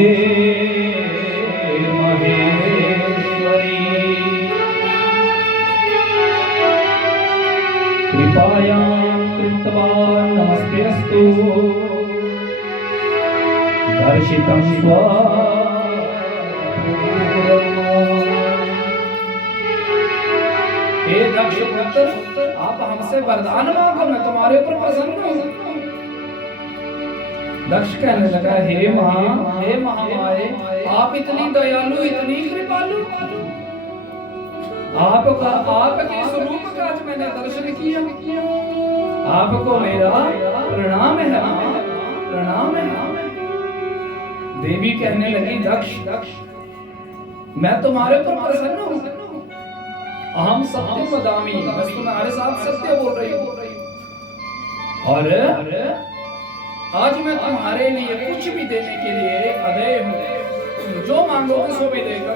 महेश्वरी कृपायां कृत्वा नमस्तेऽस्तु दर्शितं स्वपूर्वम्। हे दक्ष पुत्र, आप हमसे वरदान मांगो, मैं तुम्हारे ऊपर प्रसन्न हूं। दक्ष कहने लगा, हे मां, हे महामाये, आप इतनी दयालु, इतनी कृपालु, आपके स्वरूप का आज मैंने दर्शन किया, आपको मेरा प्रणाम है, प्रणाम है। देवी कहने लगी, दक्ष मैं तुम्हारे पर प्रसन्न हूं, अहम सत्य वदामि, मैं तुम्हारे साथ सत्य बोल रही हूं, और आज मैं तुम्हारे लिए कुछ भी देने के लिए अधेय हूं। जो मांगोगे सो भी देगा,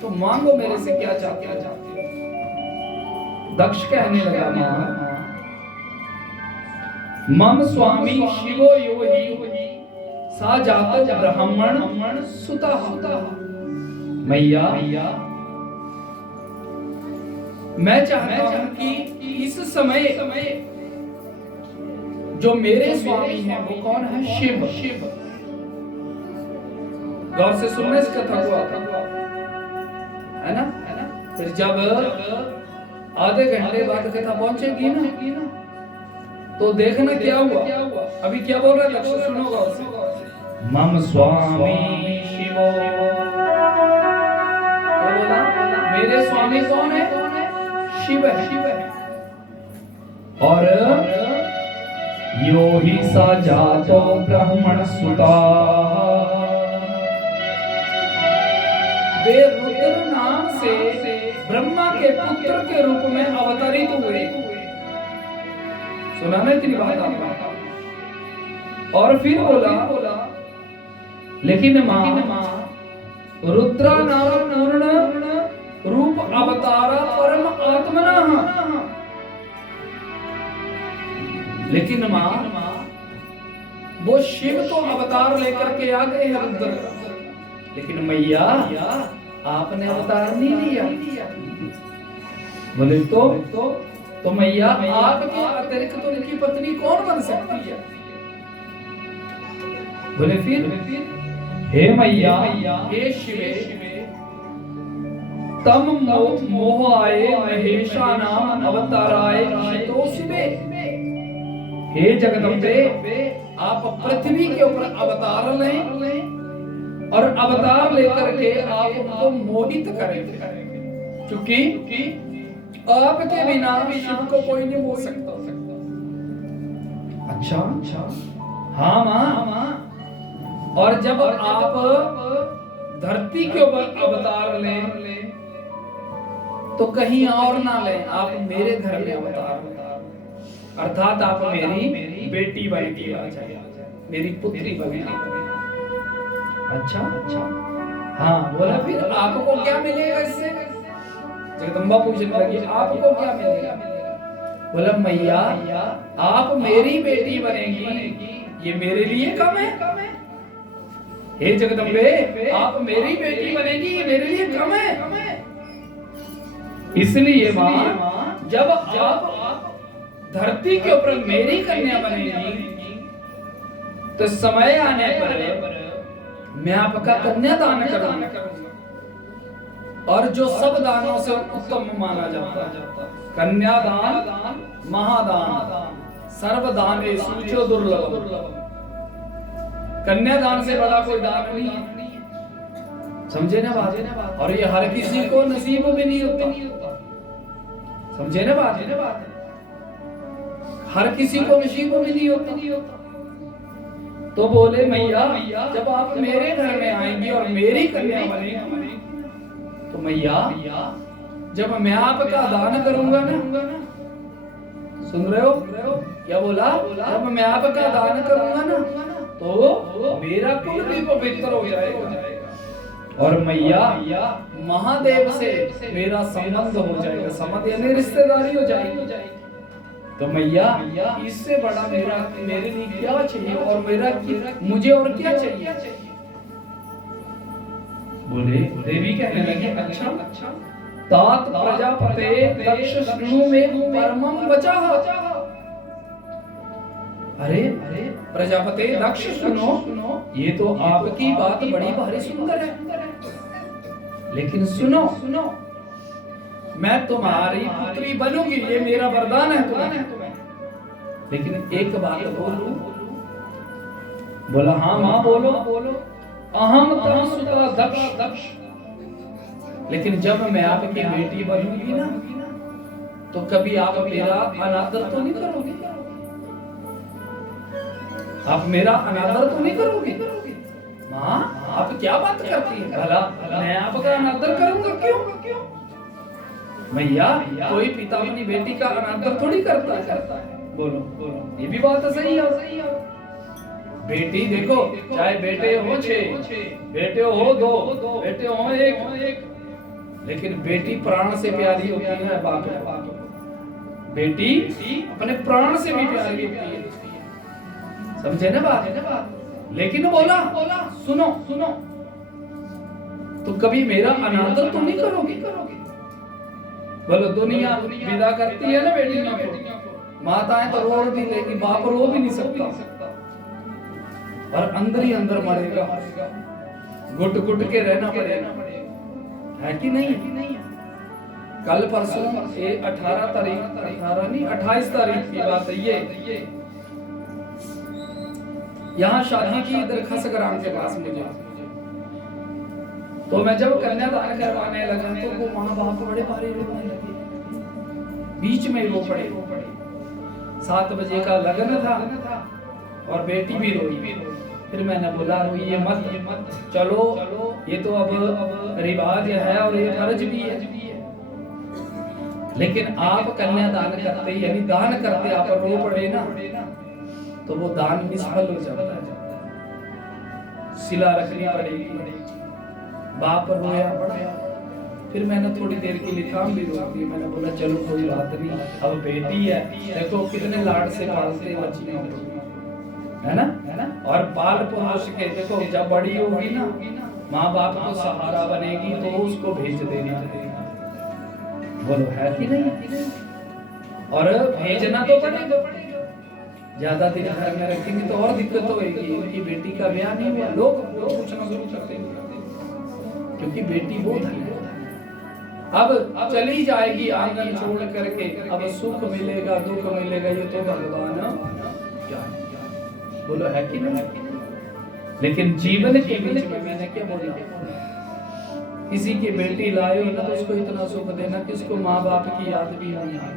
तो मांगो मेरे से क्या चाहते हो। दक्ष कहने लगा, मम स्वामी शिवो योहि सा जात ब्राह्मण सुता। मैया मैं चाहता हूं कि इस समय जो मेरे स्वामी हैं वो कौन है? शिव। गौर से सुनना इस कथा को, है ना? फिर जब आधे घंटे बाद कथा पहुंचेगी ना तो देखना क्या हुआ। अभी क्या बोल रहा है दक्ष, सुनो गौर से। मम स्वामी शिवो, क्या बोला? मेरे स्वामी कौन है? शिव है। और यो ही सा जातो ब्राह्मण सुता, वे रुद्र नाम से ब्रह्मा के पुत्र के रूप में अवतरित हुए। सुना ना इतनी बात आपने? और फिर बोला, लेकिन मां रुद्रा नाम पूर्ण रूप अवतारा परम आत्मना, लेकिन मां वो शिव तो अवतार लेकर के आ गए हैं रुद्र, लेकिन मैया आपने अवतार नहीं लिया। बोले तो मैया आपके अतिरिक्त तो उनकी पत्नी कौन बन सकती है? बोले फिर हे मैया हे शिवे तम मोह आए महेशा नाम अवताराय शितो शिवे। हे जगदम्बे आप पृथ्वी के ऊपर अवतार लें और अवतार लेकर के आप उनको मोहित करेंगे, क्योंकि आपके बिना शिव को कोई नहीं मोह सकता। अच्छा हाँ माँ, और जब आप धरती के ऊपर अवतार लें तो कहीं और ना लें, आप मेरे घर में अवतार लें, अर्थात आप मेरी बेटी बन के आ जाए, मेरी पुत्री बने। अच्छा हाँ, बोला फिर आपको क्या मिलेगा इससे? जगदम्बा पूछने लगी आपको क्या मिलेगा? बोला मैया आप मेरी बेटी बनेगी, ये मेरे लिए कम है। हे जगदम्बे आप मेरी बेटी बनेगी, ये मेरे लिए कम है। इसलिए माँ जब आप धरती के ऊपर मेरी कन्या बनेगी तो समय आने पर मैं आपका कन्यादान करूंगा, और जो सब दानों से उत्तम माना जाता है, कन्यादान महादान सर्वदानेषु च दुर्लभम। कन्यादान से बड़ा कोई दान नहीं है, समझे ना बात? और ये हर किसी को नसीब भी नहीं होता, समझे ना बात? हर किसी को नसीब भी नहीं होता। तो बोले मैया जब आप मेरे घर में आएंगी और मेरी कन्या बनेगी तो मैया जब मैं आपका दान करूंगा ना, सुन रहे हो क्या बोला? जब मैं आपका दान करूंगा ना तो मेरा कुल भी पवित्र हो जाएगा और मैया महादेव से मेरा संबंध हो जाएगा, संबंध यानी रिश्तेदारी हो जाएगी। तो मैया इससे बड़ा मेरे लिए क्या चाहिए, और मुझे और क्या चाहिए? बोले देवी कहने लगी अच्छा तात प्रजापते दक्ष शृणु में परमम वचः। अरे प्रजापते दक्ष सुनो, ये तो आपकी बात बड़ी भारी सुंदर है, लेकिन सुनो मैं तुम्हारी पुत्री बनूंगी, ये मेरा वरदान है तुम्हें। लेकिन एक बात बोलूं? बोला हाँ माँ बोलो। अहम तम सुता दक्ष, लेकिन जब मैं आपकी बेटी बनूंगी ना तो कभी आप मेरा अनादर तो नहीं करोगे? आप मेरा अनादर तो नहीं करोगे? माँ आप क्या बात करती है? भला मैं आपका अनादर करूंगा? क्यों? मैया कोई पिता अपनी बेटी का अनादर थोड़ी करता है। बोलो ये भी बात सही है। बेटी देखो, चाहे बेटे हो 6, बेटे हो 2, बेटे हो 1, लेकिन बेटी प्राण से प्यारी होती है बाप को। बेटी अपने प्राण से भी प्यारी होती है, समझे ना बात? लेकिन बोला सुनो तो कभी मेरा अनादर तो नहीं करोगे? बोलो दुनिया विदा करती है ना बेटियों को, माताएं तो रो भी लेगी, बाप रो भी नहीं सकता और अंदर ही अंदर मरेगा, घुट के रहना पड़ेगा, है कि नहीं? कल परसों 28 तारीख की बात है ये, यहाँ शादी की इधर खसग्राम के पास मुझे, तो मैं जब कन्यादान करवाने लगा तो वो माँ बाप बड़े भारी रोने लगे, बीच में रो पड़े। 7 बजे का लगन था और बेटी भी रोई। फिर मैंने बोला रोइए मत, चलो ये तो अब रिवाज है और ये फर्ज भी है, लेकिन आप कन्यादान करते यानी दान करते आप रो पड़े ना तो वो दान निष्फल हो जाता है, सिला रखनी पड़ेगी। बाप रोया पड़ा। फिर मैंने थोड़ी देर के लिए काम भी रोक दिया, मैंने बोला चलो कोई बात नहीं, अब बेटी है, देखो कितने लाड से पालते बच्चियों को, है ना? और पाल पोष के देखो, जब बड़ी होगी ना, माँ बाप को सहारा बनेगी तो उसको भेज देना है। बोलो है कि नहीं? और भेजना तो पड़ेगा। ज्यादा दिन घर में रखेंगे तो और दिक्कत होगी। उनकी बेटी का ब्याह नहीं हुआ, लोग पूछना शुरू कर देंगे, क्योंकि बेटी बहुत है। अब चली जाएगी आंगन छोड़ करके, अब सुख मिलेगा दुख मिलेगा ये तो भगवान क्या, बोलो है कि नहीं? लेकिन जीवन के बीच में मैंने क्या बोला, किसी की बेटी लाए हो ना तो उसको इतना सुख देना कि उसको माँ बाप की याद भी नहीं आए।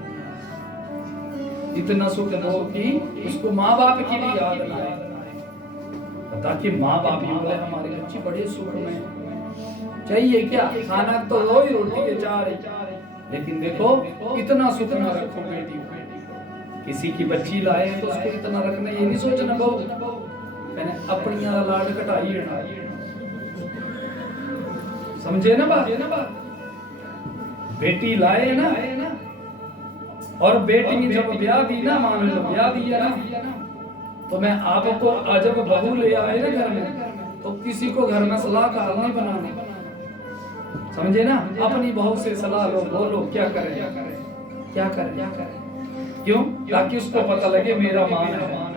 इतना सुख दो कि उसको माँ बाप की भी याद ना आए, ताकि माँ बाप ही बोले हमारे बच्चे बड़े सुख में। चाहिए क्या? खाना तो दो ही, रोटी के चार, लेकिन देखो इतना सुख ना रखो बेटी को। किसी की बच्ची लाए तो उसको इतना रखना, ये नहीं सोचना बहु मैंने अपनी लाड कटाई है, समझे ना बात? बेटी लाए ना, और बेटी ने जब ब्याह दी ना, मान लो ब्याह दिया ना, तो मैं आपको जब बहू ले आए ना घर में, तो किसी को घर में सलाहकार नहीं बनाना, समझे ना? अपनी बहू से सलाह लो, बोलो क्या करें क्या करें, क्यों? ताकि उसको पता लगे मेरा मान है।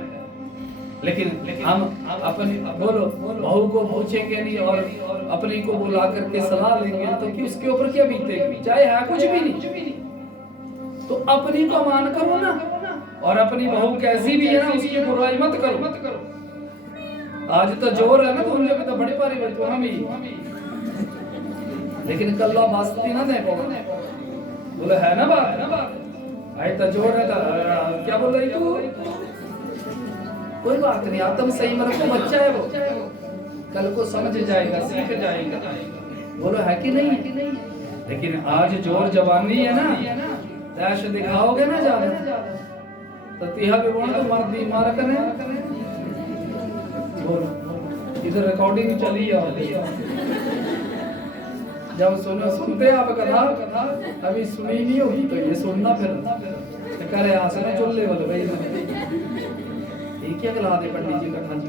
लेकिन हम अपनी बोलो बहू को पूछेंगे नहीं और अपनी को बुला करके सलाह लेंगे तो कि उसके ऊपर क्या बीतेगी, चाहे है कुछ भी नहीं। तो अपनी को मान करो ना, और अपनी बहू कैसी भी है ना उसकी बुराई मत करो। आज तो जोर है ना, तो उन जगह तो बड़े पारी बैठो हम ही, लेकिन कल्ला बास्ती ना दे बोले है ना बात, आई तो जोर है तो क्या बोल रही तू? कोई बात नहीं, आत्म सही में रखो, बच्चा है वो, कल को समझ जाएगा, सीख जाएगा। बोलो है कि नहीं? लेकिन आज जोर जवानी है ना, ऐश दिखाओगे ना ज्यादा तो तिहा भी बोल तो मर्दी मार करें। बोलो इधर रिकॉर्डिंग चली है, जब सुनते आप कथा अभी सुनी नहीं होगी तो ये सुनना फिर करे आसना चुल्ले वाले भाई क्या गला दे पंडित जी कथा जी।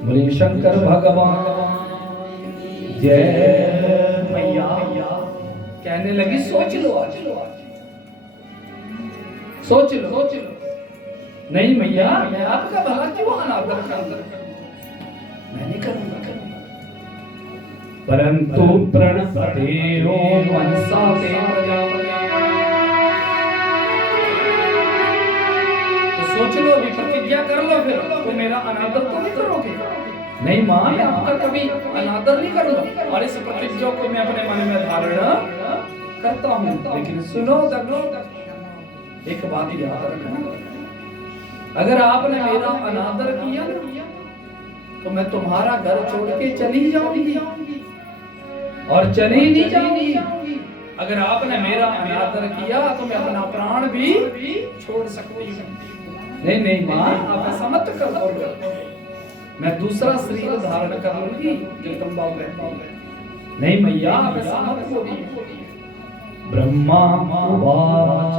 बोले शंकर भगवान जय मैया। कहने लगी सोच लो आज, सोच लो। नहीं मैया मैं आपका भला क्यों अनादर करूं, मैं नहीं करूंगा। परंतु प्रणपते ओम मनसा ते प्रजापते। तो सोच लो, अभी प्रतिज्ञा कर लो, फिर तो मेरा अनादर तो नहीं करोगे। नहीं माँ मैं आपका कभी अनादर नहीं करूंगा, और इस प्रतिज्ञा को मैं अपने मन में धारण करता हूँ। लेकिन सुनो तक एक बात याद रखना, अगर आपने मेरा अनादर किया तो मैं तुम्हारा घर छोड़ के चली जाऊंगी, और चली नहीं जाऊंगी। अगर आपने मेरा अनादर किया तो मैं अपना प्राण भी छोड़ सकती हूँ। नहीं माँ आप ऐसा मत करो, मैं दूसरा शरीर धारण कर लूंगी जगदम्बा में। नहीं मैया आप ऐसा मत बोलिए। ब्रह्मा उवाच।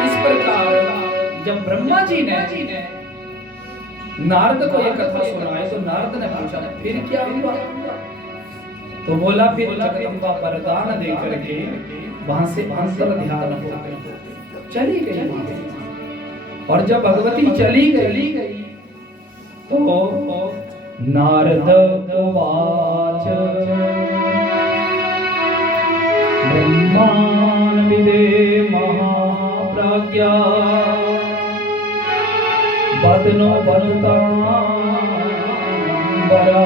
इस प्रकार जब ब्रह्मा जी ने नारद को यह कथा सुनाई तो नारद ने पूछा फिर क्या हुआ? तो बोला फिर जगदम्बा वरदान दे करके वहां से अंतर ध्यान हो गई, चली गई। और जब भगवती चली गई तो नारद उवाच ब्रह्मान् विदे महाप्रज्ञा बदनो बनुता बरा।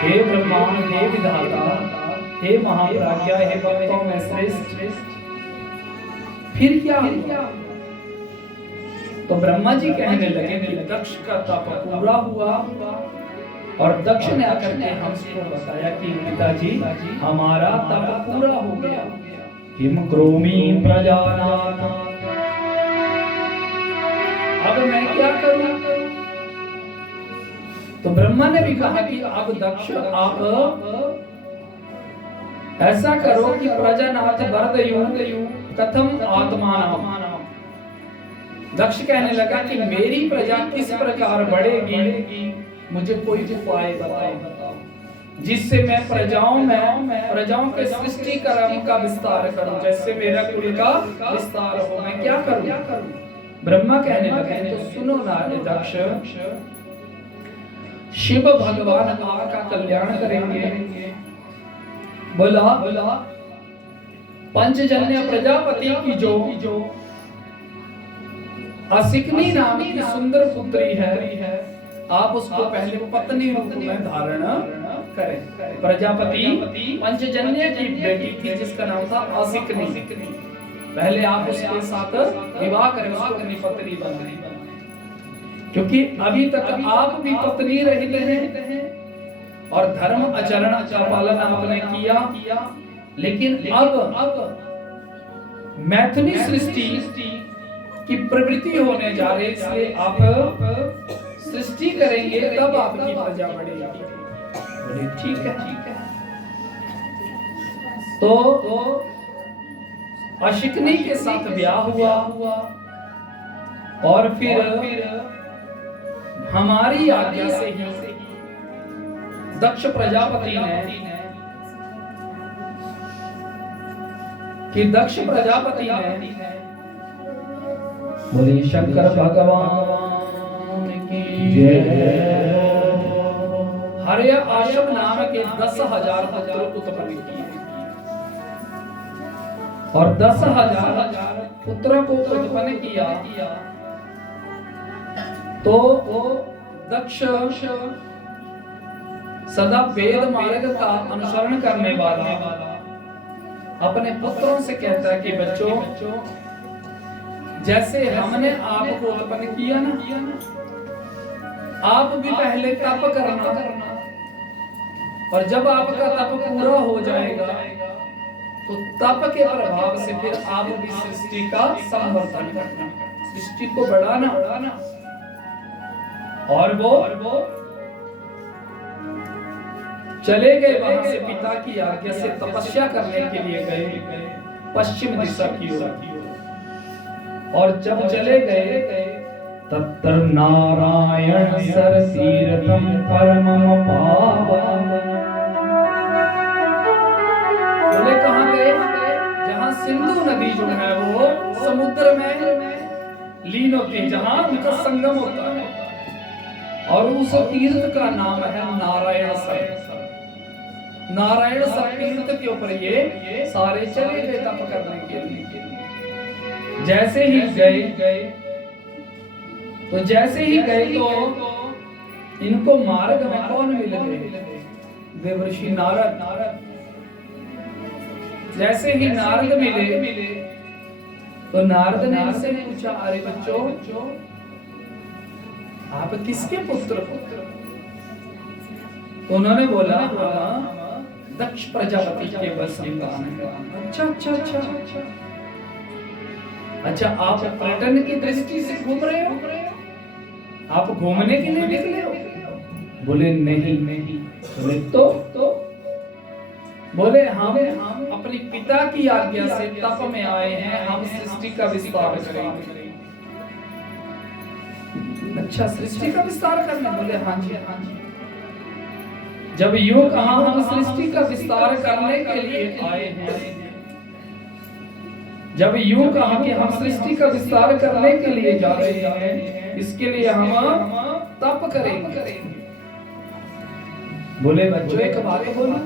हे ब्रह्मा, हे विधाता, हे महाप्राज्ञा, हे भक्तों में श्रेष्ठ, फिर क्या हुआ? तो ब्रह्मा जी कहने लगे कि दक्ष का तप पूरा हुआ, और दक्ष ने आकर के हमको बताया कि पिताजी हमारा तप पूरा हो गया। किम करोमि प्रजानाथ, अब मैं क्या करूं? तो ब्रह्मा ने भी कहा कि अब दक्ष आप ऐसा करो कि प्रजानाथ वर्धयु कथम आत्मानाम। दक्ष कहने लगा कि मेरी प्रजा किस प्रकार बढ़ेगी, मुझे कोई उपाय बताओ जिससे मैं प्रजाओं के सृष्टि कर्म का विस्तार करूं, जैसे मेरा कुल का विस्तार हो। मैं क्या करूं? ब्रह्मा कहने लगे तो सुनो नारद दक्ष, शिव भगवान आपका कल्याण करेंगे। बोला पंचजन्य प्रजापति की जो असिकनी नाम की सुंदर पुत्री है, आप उसको पहले पत्नी रूप में धारण करें। प्रजापति पंचजन्य की बेटी थी जिसका नाम था असिकनी। पहले आप उसके साथ विवाह करें, उसको अपनी पत्नी बनाएं, क्योंकि अभी तक आप भी पत्नी रहते हैं और धर्म आचरण का पालन आपने किया, लेकिन अब मैथुनी सृष्टि की प्रवृत्ति होने जा रही है, इसलिए आप सृष्टि करेंगे तब आपकी प्रजा बढ़ेगी। बोले ठीक है। तो अशिकनी के साथ ब्याह हुआ और फिर हमारी आज्ञा से ही दक्ष प्रजापति ने बोले शंकर भगवान की जय। हरे आशम नाम के 10,000 पुत्र उत्पन्न किए और 10,000 पुत्रों को उत्पन्न किया। तो दक्ष सदा वेद मार्ग का अनुसरण करने वाला अपने पुत्रों से कहता है कि बच्चों, जैसे हमने आपको उत्पन्न किया ना, आप भी पहले तप करना, और जब आपका तप पूरा हो जाएगा तो तप के प्रभाव से फिर आप भी सृष्टि का संवर्धन करना, सृष्टि को बढ़ाना। और वो चले गए वहां से, पिता की आज्ञा से तपस्या करने के लिए गए पश्चिम दिशा की ओर। और जब चले गए तत्र नारायण सर तीर्थम परमम पावन। बोले कहां गए? जहां सिंधु नदी जो है वो समुद्र में लीन होती है, जहां उनका संगम होता है, और उस तीर्थ का नाम है नारायण सर। नारायण सर तीर्थ के ऊपर ये सारे चले गए तप करने के लिए। जैसे ही गए तो इनको मार्ग में कौन मिल गए? देवर्षि नारद। जैसे ही नारद मिले तो नारद ने इनसे पूछा, अरे बच्चों, आप किसके पुत्र? तो उन्होंने बोला, दक्ष प्रजापति के संतान है। अच्छा, आप पर्यटन की दृष्टि से घूम रहे हो? आप घूमने के लिए निकले हो? बोले नहीं। बोले तो बोले हम अपने पिता की आज्ञा से तप में आए हैं, हम सृष्टि का विस्तार करेंगे। अच्छा, सृष्टि का विस्तार करना? बोले हाँ जी। जब यूं कहा हम सृष्टि का विस्तार करने के लिए आए हैं, जब यूं कहा कि हम सृष्टि का विस्तार करने के लिए जा रहे हैं, इसके लिए हम तप करेंगे। बोले बच्चों, एक बात बोलो,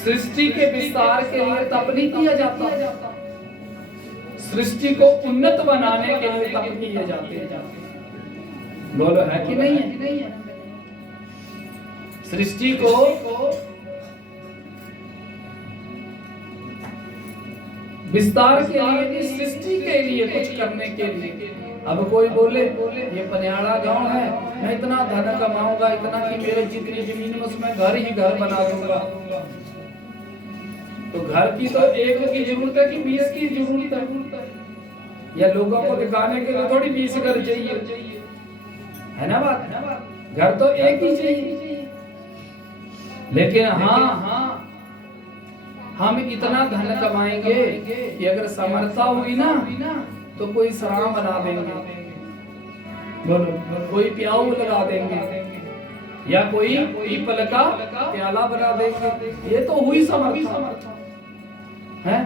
सृष्टि के विस्तार के लिए तप नहीं किया जाता, सृष्टि को उन्नत बनाने के लिए तप किए जाते हैं। बोलो है कि नहीं है? सृष्टि को विस्तार के लिए, सृष्टि के लिए कुछ करने के लिए। अब कोई बोले ये पनियाड़ा गांव है, मैं इतना धन कमाऊंगा, इतना कि मेरे जितनी जमीन में उसमें घर ही घर बना दूंगा। तो घर की तो एक की जरूरत है कि 20 की जरूरत है, या लोगों को दिखाने के लिए थोड़ी 20 घर चाहिए, है ना बात? घर तो एक ही चाहिए। लेकिन हाँ, हम इतना धन कमाएंगे कि अगर समर्था हुई ना तो कोई सराम बना देंगे, बोलो, कोई प्याऊ लगा देंगे, या कोई पीपल का प्याला बना देंगे। ये तो हुई समर्था है।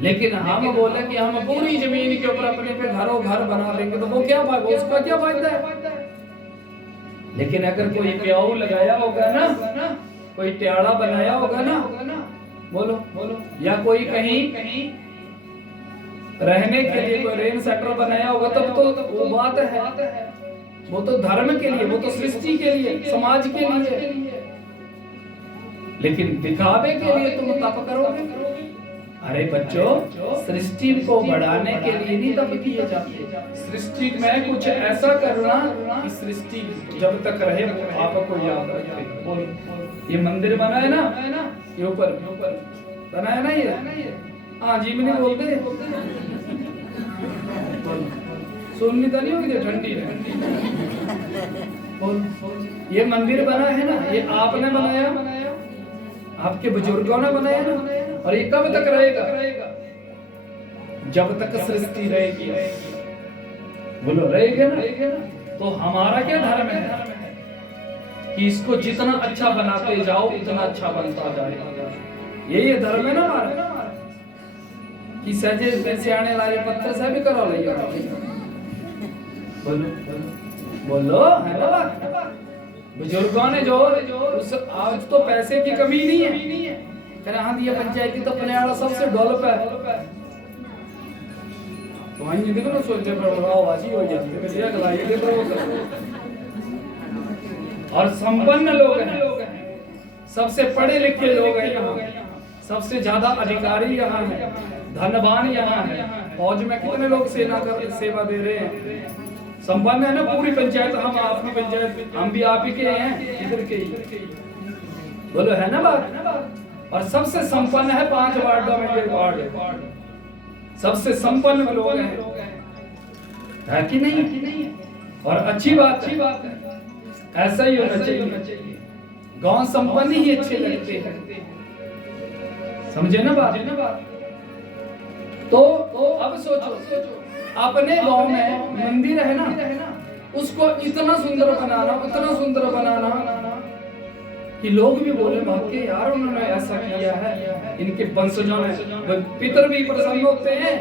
लेकिन हम बोले कि हम पूरी जमीन के ऊपर अपने पे घरों घर बना देंगे, तो वो क्या फायदा, उसका क्या फायदा है। लेकिन अगर कोई प्याऊ लगाया होगा ना, कोई ट्याला बनाया होगा ना, बोलो, या कोई कहीं रहने के लिए कोई रेन सेंटर बनाया होगा, तब तो वो बात है, वो तो धर्म के लिए, वो तो सृष्टि के लिए, समाज के लिए। लेकिन दिखावे के लिए तुम तप करोगे। अरे बच्चों, सृष्टि को बढ़ाने के लिए नहीं तप किए जाते। सृष्टि में कुछ ऐसा करना कि सृष्टि जब तक रहे वो आपको याद रखे। ये मंदिर बना है ना, ये ऊपर बना है ना, ये हाँ जी मैंने बोलते सुननी तो नहीं होगी ठंडी में। ये मंदिर बना है ना, ये आपने बनाया, आपके बुजुर्गों ने बनाया ना, और ये कब तक रहेगा, जब तक सृष्टि रहेगी। बोलो रहेगा ना। तो हमारा क्या धर्म है कि इसको जितना अच्छा बनाते जाओ उतना अच्छा बनता जाएगा। ये धर्म है ना हमारा, कि सहजे से आने वाले पत्थर से भी करो लिया। बोलो है ना बात। बुजुर्गों ने जो उस आज तो पैसे की कमी नहीं है, हाँ दिया पंचायती तो अपने सबसे डेवलप है। तो वहीं देखो ना, सोचते प्रभाववासी हो जाती है। और संपन्न लोग हैं, सबसे पढ़े लिखे लोग हैं यहाँ, सबसे ज्यादा अधिकारी यहाँ है, धनवान यहाँ है। फौज में कितने लोग सेवा दे रहे हैं, संपन्न है ना पूरी पंचायत। हम आपकी पंचायत, हम भी आप ही के हैं, इधर के ही। बोलो है ना बात। और सबसे संपन्न है 5 वार्डों में, ये वार्ड सबसे संपन्न लोग हैं, है कि नहीं। और अच्छी बात है, ऐसा ही होना चाहिए। गांव संपन्न ही अच्छे लगते हैं, समझे ना बात। तो अब सोचो, अपने गांव में मंदिर है ना, उसको इतना सुंदर बनाना कि लोग भी बोले भाग्य यार उन्होंने ऐसा किया है, इनके वंशजों ने। पितर भी प्रसन्न होते हैं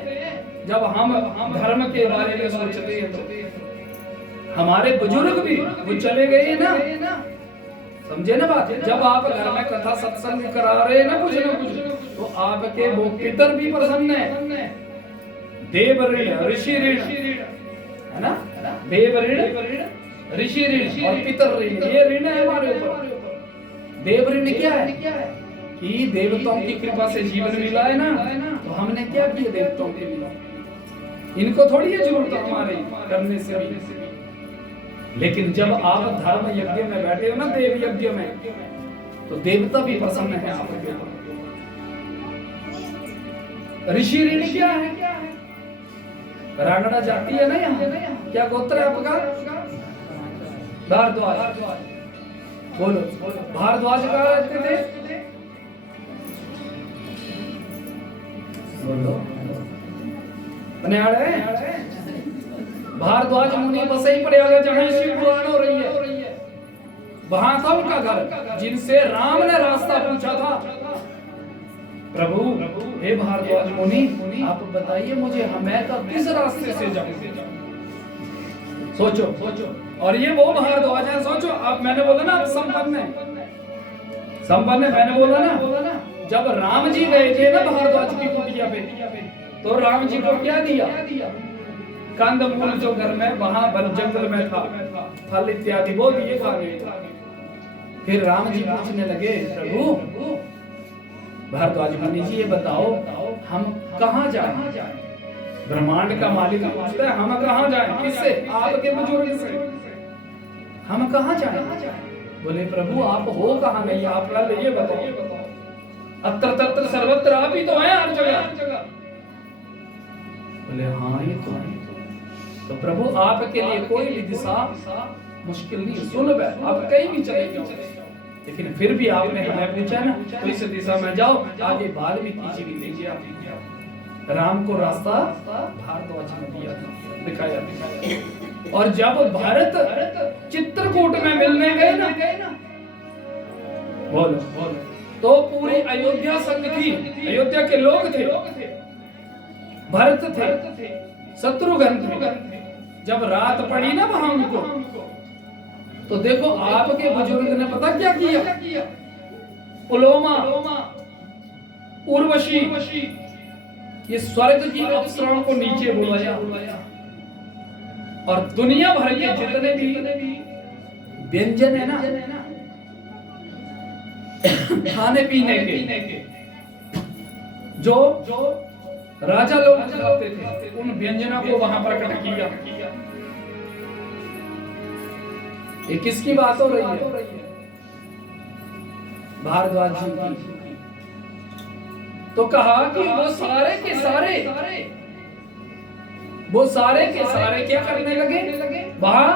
जब हम धर्म के बारे में सोचते हैं। तो हमारे बुजुर्ग भी वो चले गए ना, समझे ना बात। जब आप घर में कथा सत्संग करा रहे हैं ना कुछ ना कुछ, तो आपके वो पितर भी प्रसन्न है। देव ऋण ऋषि ऋण है ना, देव ऋण ऋषि ऋण और पितर ऋण, ये ऋण है हमारे ऊपर। देव ऋण क्या है कि देवताओं की कृपा से जीवन मिला है ना, तो हमने क्या किया देवताओं के लिए, इनको थोड़ी है जरूरत हमारे करने से भी। लेकिन जब आप धर्म यज्ञ में बैठे हो ना, देव यज्ञ में, तो देवता भी प्रसन्न है आपके ऊपर। ऋषि ऋण क्या है, रांगड़ा जाती है ना यहाँ, क्या गोत्र है आपका, भारद्वाज। बोलो भारद्वाज का रहते थे, बोलो भारद्वाज मुनि बसई पड़ेगा जहाँ शिव पुराण हो रही है, वहां था उनका घर, जिनसे राम ने रास्ता पूछा था। प्रभु हे भारद्वाज मुनि, आप बताइए मुझे हमें का किस रास्ते से जाऊं। सोचो, और ये वो भारद्वाज है। सोचो आप, मैंने बोला ना आप संपन्न है, मैंने बोला ना जब राम जी गए थे ना भारद्वाज की कुटिया पे, तो राम जी को क्या दिया, कंदमूल जो घर में वहां जंगल में था, फल इत्यादि वो दिए खाने। फिर राम जी पूछने लगे, प्रभु भारद्वाज मुनि जी ये बताओ हम कहाँ जाएं? ब्रह्मांड का मालिक पूछता है हम कहाँ जाएं? किससे? आपके बुजुर्ग से। हम कहाँ जाएं? बोले प्रभु आप हो कहाँ नहीं, आप ये बताओ। अत्र तत्र सर्वत्र आप ही तो हैं हर जगह। बोले हाँ ये तो है। तो प्रभु आपके लिए कोई भी दिशा मुश्किल नहीं, सुलभ है, आप कहीं भी चले जाओ। लेकिन फिर भी आपने हमें पूछा ना, तो इस दिशा में जाओ, आगे वाल्मीकि जी लीजिए आप। राम को रास्ता भारद्वाज ने दिया था, दिखाया। और जब भरत चित्रकूट में मिलने गए ना, बोलो, तो पूरी अयोध्या संग थी, अयोध्या के लोग थे, भरत थे, शत्रुघ्न थे। जब रात पड़ी ना वहां उनको, तो देखो आपके बुजुर्ग ने पता क्या किया, पुलोमा, उर्वशी, ये स्वर्ग की अप्सराओं को नीचे बुलाया, और दुनिया भर के जितने भी व्यंजन है ना खाने पीने के, जो राजा लोग खाते थे, उन व्यंजनों को वहां प्रकट किया। ये किसकी बात हो रही है? भारद्वाज जी की। तो कहा कि वो सारे के सारे क्या करने लगे? वहां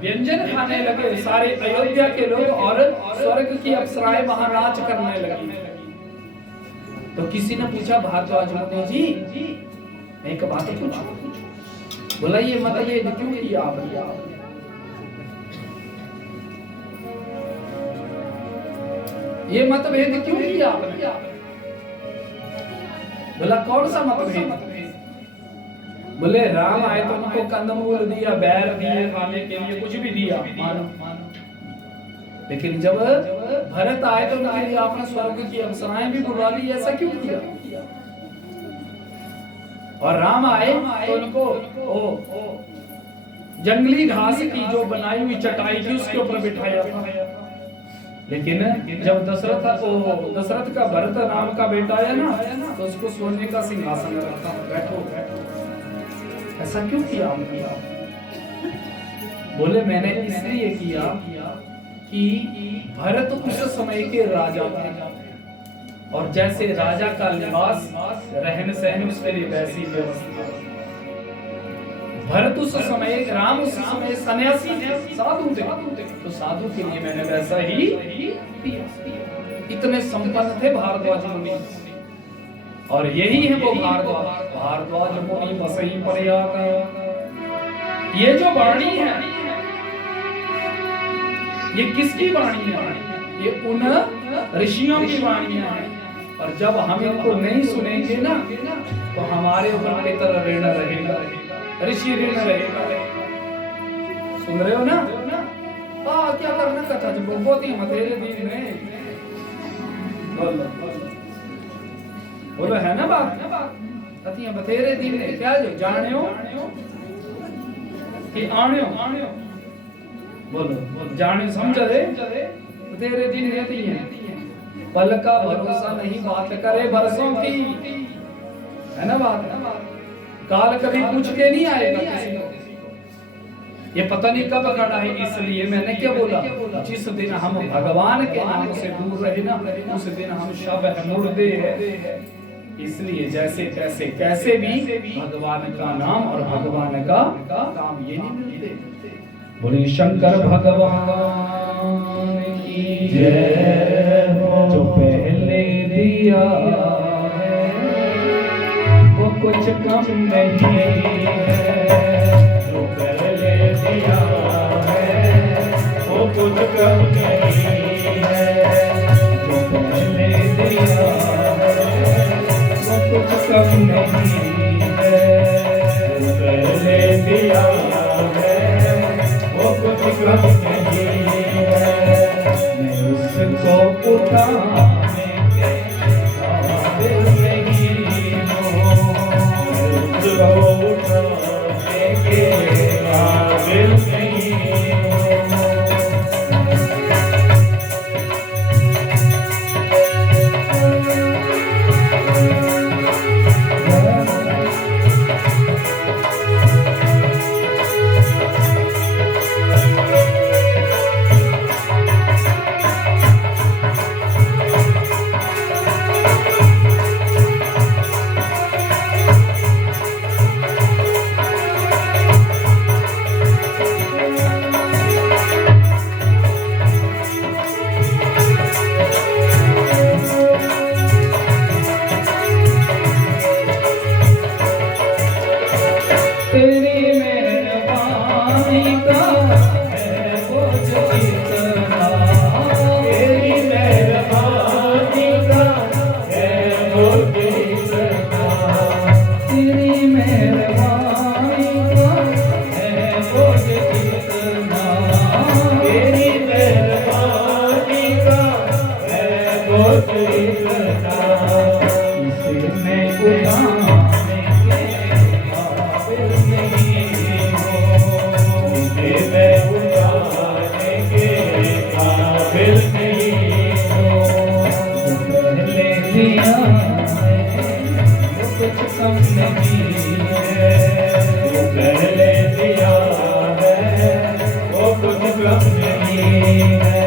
व्यंजन खाने लगे सारे अयोध्या के लोग, और स्वर्ग की अप्सराएं वहां नाच करने लगी। तो किसी ने पूछा भारद्वाज मुनि जी, एक बात पूछो। बोला ये मतभेद क्यों किया आपने? ये मतभेद क्यों किया आपने? बोला कौन सा मतभेद? बोले राम आए तो उनको कंदमूल दिया, बैर दिए खाने के लिए, कुछ भी दिया मानो, लेकिन जब भरत आए तो उनके लिए आपने स्वर्ग की अप्सराएं भी बुला ली, ऐसा क्यों किया? और राम आए तो उनको जंगली घास की जो बनाई हुई चटाई थी उसके ऊपर बिठाया था। लेकिन जब दशरथ का भरत नाम का बेटा है ना, तो उसको सोने का सिंहासन रखा, बैठो। ऐसा क्यों किया आपने? बोले मैंने इसलिए किया कि भरत उस समय के राजा थे, और जैसे राजा का लिबास, रहन सहन उसके लिए वैसी व्यवस्था। भरत उस समय, राम उस समय सन्यासी थे, साधु थे, तो साधु के लिए मैंने वैसा ही दिया। इतने संपन्न थे भारद्वाज मुनि, और यही है वो भारद्वाज मुनि बसई प्रयाग। ये जो वाणी है, ये किसकी वाणी है? ये उन ऋषियों की वाणियां हैं। और जब हम इनको नहीं सुनेंगे ना, तो हमारे ऊपर पितर ऋण रहेगा, ऋषि ऋण रहेगा। सुन रहे हो ना? क्या करना कथा जो बहुत ही मथेरे दीन ने बोलो है ना बात? कथियां बथेरे दीन ने क्या जो जाने हो कि आने हो? बोलो जाने समझ रहे? बथेरे दिन रहती हैं। पल का भरोसा नहीं, बात करे बरसों की, है ना बात? काल कभी पूछ के नहीं आएगा किसी को, ये पता नहीं कब खड़ा है। इसलिए मैंने क्या बोला, जिस दिन हम भगवान के नाम से दूर रहे ना, उस दिन हम शब है, मुर्दे है। इसलिए जैसे तैसे कैसे भी भगवान का नाम और भगवान का काम ये नहीं मिलते। बोले शंकर भगवान की जय हो। जो पहले दिया वो कुछ कम नहीं है, जो पहले दिया है वो कुछ कम नहीं है, जो पहले दिया कुछ कम नहीं है, जो पहले दिया है वो कुछ कम नहीं है। मैं उसको उठाने के काबिल नहीं हूँ, उसको उठाने के कम नहीं है।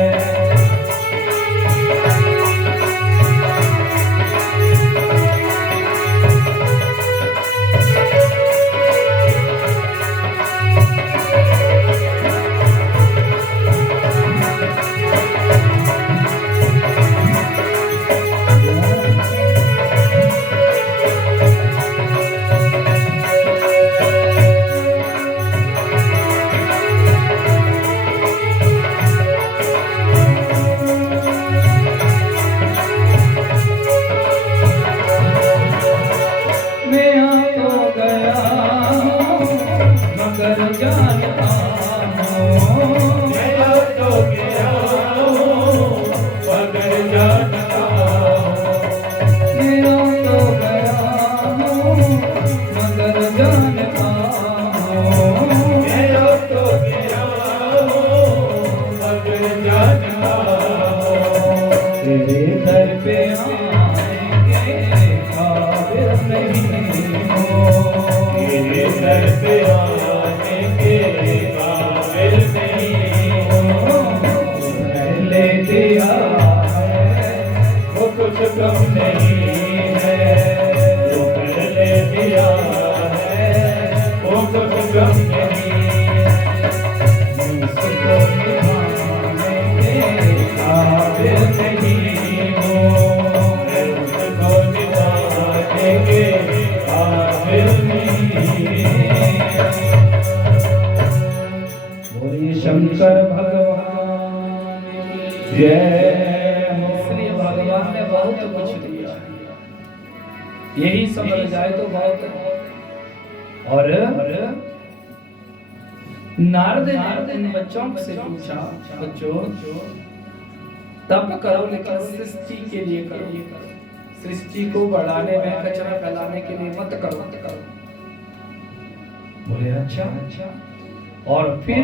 शंकर भगवान जय। इसलिए भगवान ने बहुत कुछ दिया, यही समझ जाए तो बहुत है। और नारद ने बच्चों से पूछा, बच्चों तप करो लेकिन सृष्टि के लिए करो, सृष्टि को बढ़ाने में कचरा फैलाने के लिए मत करो। बोले अच्छा। और फिर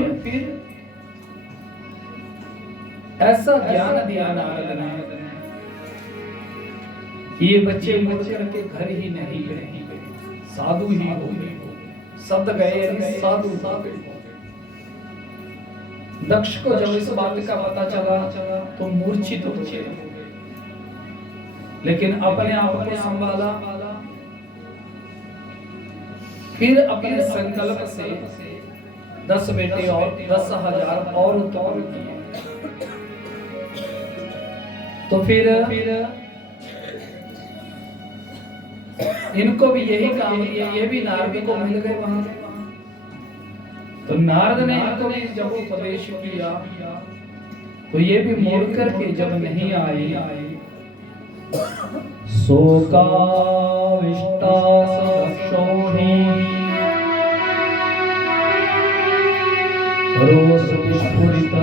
ऐसा ज्ञान दिया नारद ने, ये बच्चे मुड़ करके घर ही नहीं गए, साधु ही हो गए, सद गए साधु। दक्ष को जब इस बात का पता चला तो मूर्छित हो गए, लेकिन अपने आप को संभाला। फिर अपने संकल्प से 10 बेटे और 10,000 और उत्पन्न किए। तो फिर इनको भी यही काम किया, ये भी नारद को मिल गए वहां। तो नारद ने इनको भी जब उपदेश किया तो ये भी मुड़ करके जब नहीं आए, शोका विष्टा सदक्षोहि रोष विस्फुरित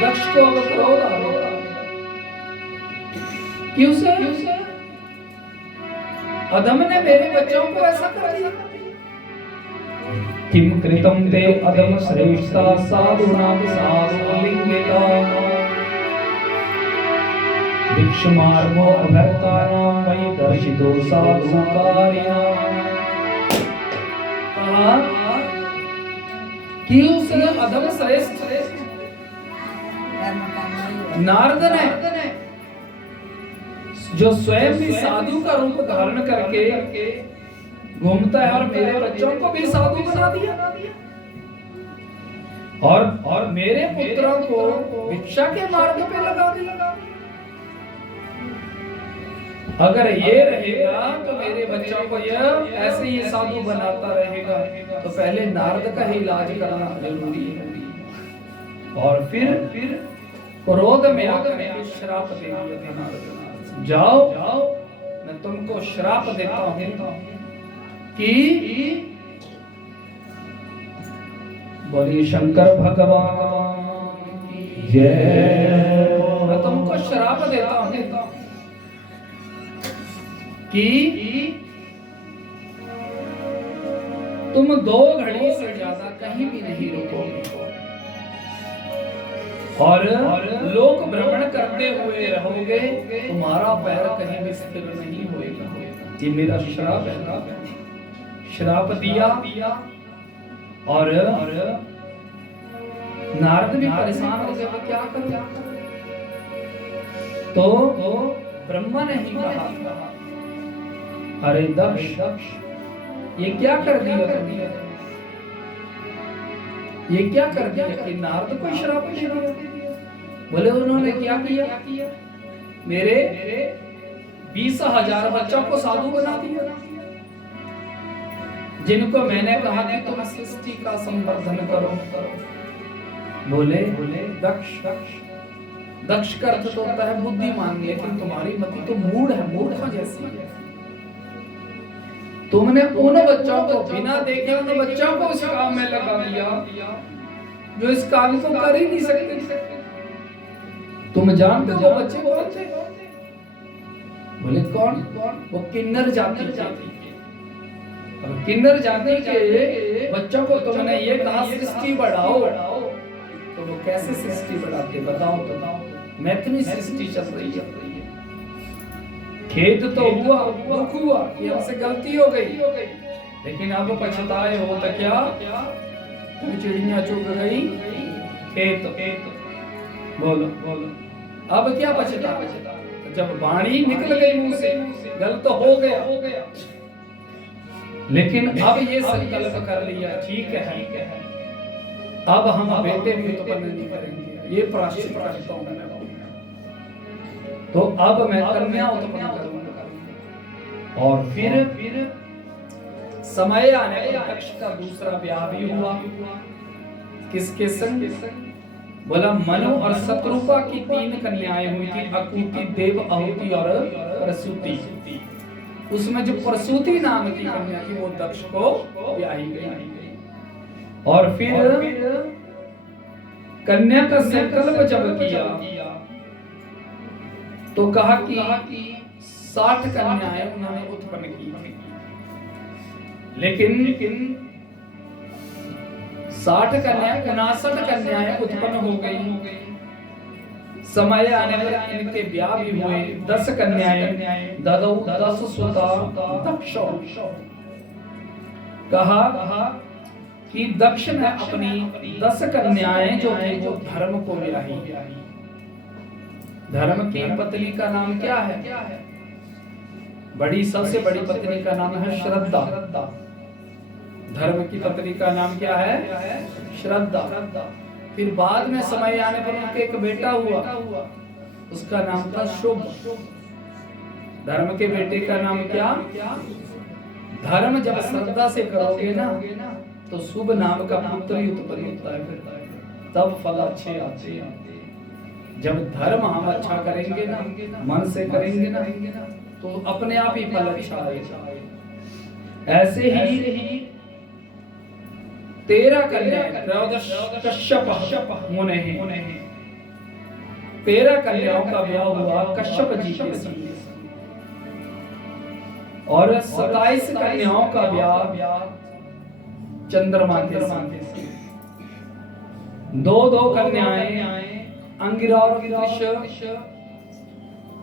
दक्ष को अब क्रोध आ गया। क्यों से? अधम ने मेरे बच्चों को ऐसा कर दिया। किम कृतम ते अधम श्रेष्ठा साधुनां साधुलिंगिता भिक्षुमार्गो अभर्तानां मयि दर्शितो साधुकारिणां। कि उस अधम श्रेष्ठ नारद ने जो स्वयं भी साधु का रूप धारण करके घूमता है और मेरे बच्चों को भी साधु बना दिया, और मेरे पुत्रों को भिक्षा के मार्ग पे लगा दिया। अगर ये रहेगा तो मेरे बच्चों को यह ऐसे ही साधु बनाता रहेगा, तो पहले नारद का ही इलाज करना जरूरी है। और फिर क्रोध में आकर के श्राप दे दिया नारद, जाओ मैं तुमको श्राप देता हूं कि बोलिए शंकर भगवान जय। मैं तुमको श्राप देता हूं कि तुम 2 घड़ी से ज्यादा कहीं भी नहीं रुकोगे और लोक भ्रमण करते हुए रहोगे, तुम्हारा पैर कहीं भी स्थिर नहीं होएगा। ये मेरा श्राप है। श्राप दिया और नारद भी परेशान हो गए, वो क्या करूं? तो ब्रह्मा ने ही कहा, अरे दक्ष, ये क्या कर दिया तुमने? ये क्या कर दिया कि नारद को श्राप दे दिया? बोले उन्होंने क्या किया? मेरे 20,000 बच्चों को साधु बना दिया, जिनको मैंने कहा कि तुम सृष्टि का संवर्धन करो। बोले दक्ष का अर्थ तो होता है बुद्धिमान, लेकिन तुम्हारी मति तो मूढ़ है, मूर्खा जैसी है। तुमने उन बच्चों को बिना देखे उन बच्चों को इस काम में लगा दिया जो इस काम को कर ही नहीं सकते। तुम जानते हो वो बच्चे कौन थे? बोले कौन? वो किन्नर जाति के। किन्नर जाति के बच्चों को तुमने ये कहा सृष्टि बढ़ाओ, तो वो कैसे सृष्टि बढ़ाते? बताओ। मैं इतनी सृष्टि चल रही है, खेद तो हुआ, दुख हुआ कि हमसे गलती हो गई, लेकिन अब पछताए हो तो क्या? चिड़िया चुग गई खेत। बोलो अब क्या पछता? जब वाणी निकल गई मुंह से, गलत तो हो गया, लेकिन अब ये संकल्प कर लिया, ठीक है अब हम बेटे भी उत्पन्न नहीं करेंगे, ये प्रायश्चित करता हूं मैं। तो अब मैं कन्या उत्पन्न करूंगा। और फिर समय आने पर दक्ष का दूसरा ब्याह भी हुआ। किसके संग? बोला मनु और शत्रुपा की 3 कन्याएं हुई थी, अकुति, देव, आहुति और प्रसूति। उसमें जो प्रसूति नाम की कन्या थी वो दक्ष को ब्याही गई। और फिर कन्या का संकल्प जब किया तो कहा कि 60 कन्याएं उन्होंने उत्पन्न की, लेकिन 60 कन्याएं 59 कन्याएं उत्पन्न हो गई। समय आने पर इनके ब्याह भी हुए। 10 कन्याएं ददौ 10 सुता दक्ष। कहा कि दक्ष ने अपनी 10 कन्याएं जो थी वो धर्म को ब्याही। धर्म की पत्नी का नाम क्या है? सबसे बड़ी पत्नी का नाम है श्रद्धा। धर्म की पत्नी का नाम क्या है? श्रद्धा। फिर बाद में समय आने पर उनके एक बेटा हुआ, उसका नाम था शुभ। धर्म के बेटे का नाम क्या? धर्म जब श्रद्धा से करोगे ना तो शुभ नाम का पुत्र ही उत्पन्न होता है, तब फल अच्छे आते हैं। जब धर्म हम अच्छा करेंगे ना, मन से करेंगे ना, तो अपने आप ही फल अच्छा आएगा। ऐसे ही 13 कन्याएं कश्यप मुने हैं। 13 कन्याओं का ब्याह हुआ कश्यप जी के संग, और 27 कन्याओं का ब्याह चंद्रमा के संग। 2 कन्याएं अंगिरा और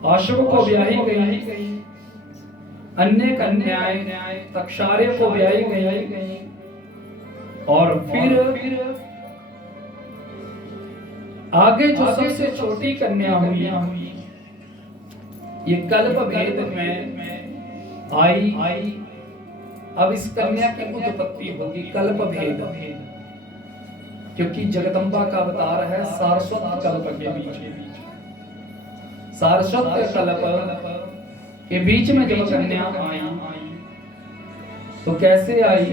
अश्व को ब्याही गई। अन्य कन्याएं तक्षार्य को ब्याही गई। और फिर आगे जो सबसे छोटी कन्या हुई ये कल्प भेद में आई। अब इस कन्या की उत्पत्ति होगी कल्प भेद, क्योंकि जगदम्बा का अवतार है सारस्वत कल्प के बीच। सारस्वत कल्प के बीच में जब कन्या आई तो कैसे आई?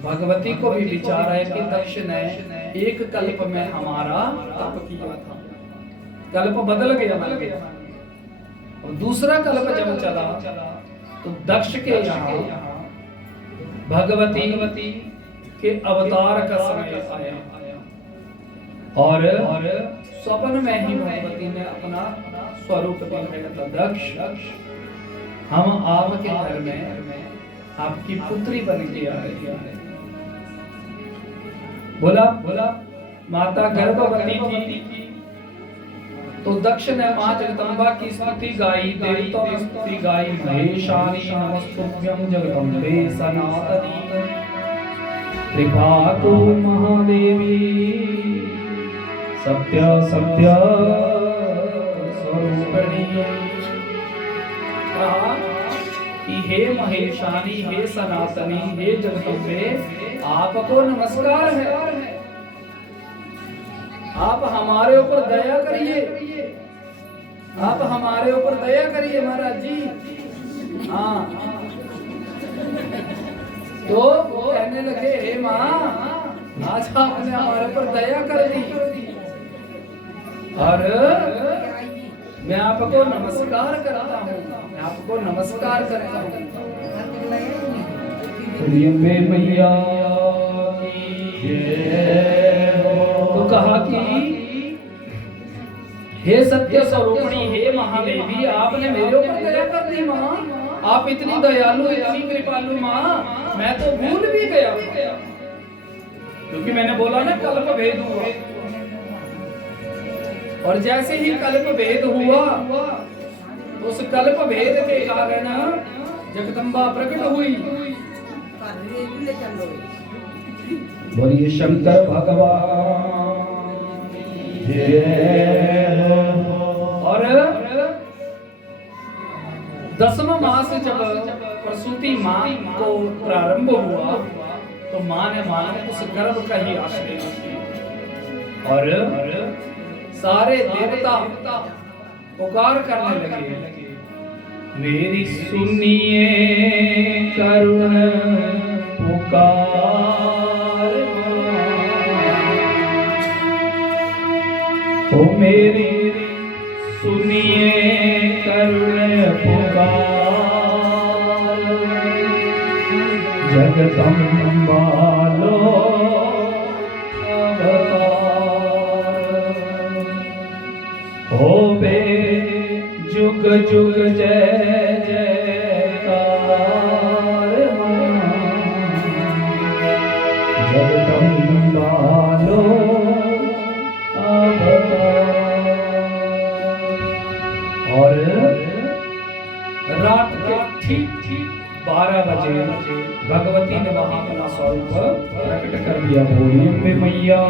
भगवती को भी विचार है कि दक्ष ने एक कल्प में हमारा तप किया था, कल्प बदल गया। और दूसरा कल्प जब चला तो दक्ष के यहाँ भगवती के अवतार का समय आया, और स्वप्न में ही भगवती ने अपना स्वरूप दिखाया था। दक्ष, हम आपके घर में आपकी पुत्री बन के आ रही है। बोला माता गर्भवती थी तो तो दक्ष ने मां जगदम्बा की स्तुति गाई, देवताओं ने स्तुति गाई। महेशानी नमस्तुभ्यं जगदम्बे सनातनी, कृपा को महादेवी, सत्य सत्य स्वरूपिणी। कहा कि हे महेशानी, हे सनातनी, हे जगदम्बे, आपको नमस्कार है। आप हमारे ऊपर दया करिए, आप हमारे ऊपर दया करिए महाराज जी। हाँ, तो वो कहने लगे, हे माँ, आज आपने हमारे ऊपर दया कर दी और मैं आपको नमस्कार करता हूँ, मैं आपको नमस्कार करता हूँ। मैया तो कहा कि हे सत्य स्वरूपिणी, हे महादेवी, आपने मेरे ऊपर दया कर दी माँ। आप इतनी दयालु, इतनी कृपालु माँ, मैं तो भूल भी गया था, क्योंकि मैंने बोला ना कल्प भेद हुआ, और जैसे ही कल्प भेद हुआ उस कल्प भेद के कारण जगदम्बा प्रकट हुई। बोलिए शंकर भगवान। और 10वां मास जब प्रसूति मां को प्रारंभ हुआ तो मां ने मानो उस गर्भ का ही आश्रय लिया और सारे देवता पुकार करने लगे, मेरी सुनिए करुण पुकार, ओ मेरी सुनिए करुण पुकार, जगदम्बा लो होवे जुग जुग जय जयकार, जगदम्बा लो और रात के ठीक 12 बजे भगवती ने वहां अपना स्वरूप प्रकट कर दिया। बोलिए मैया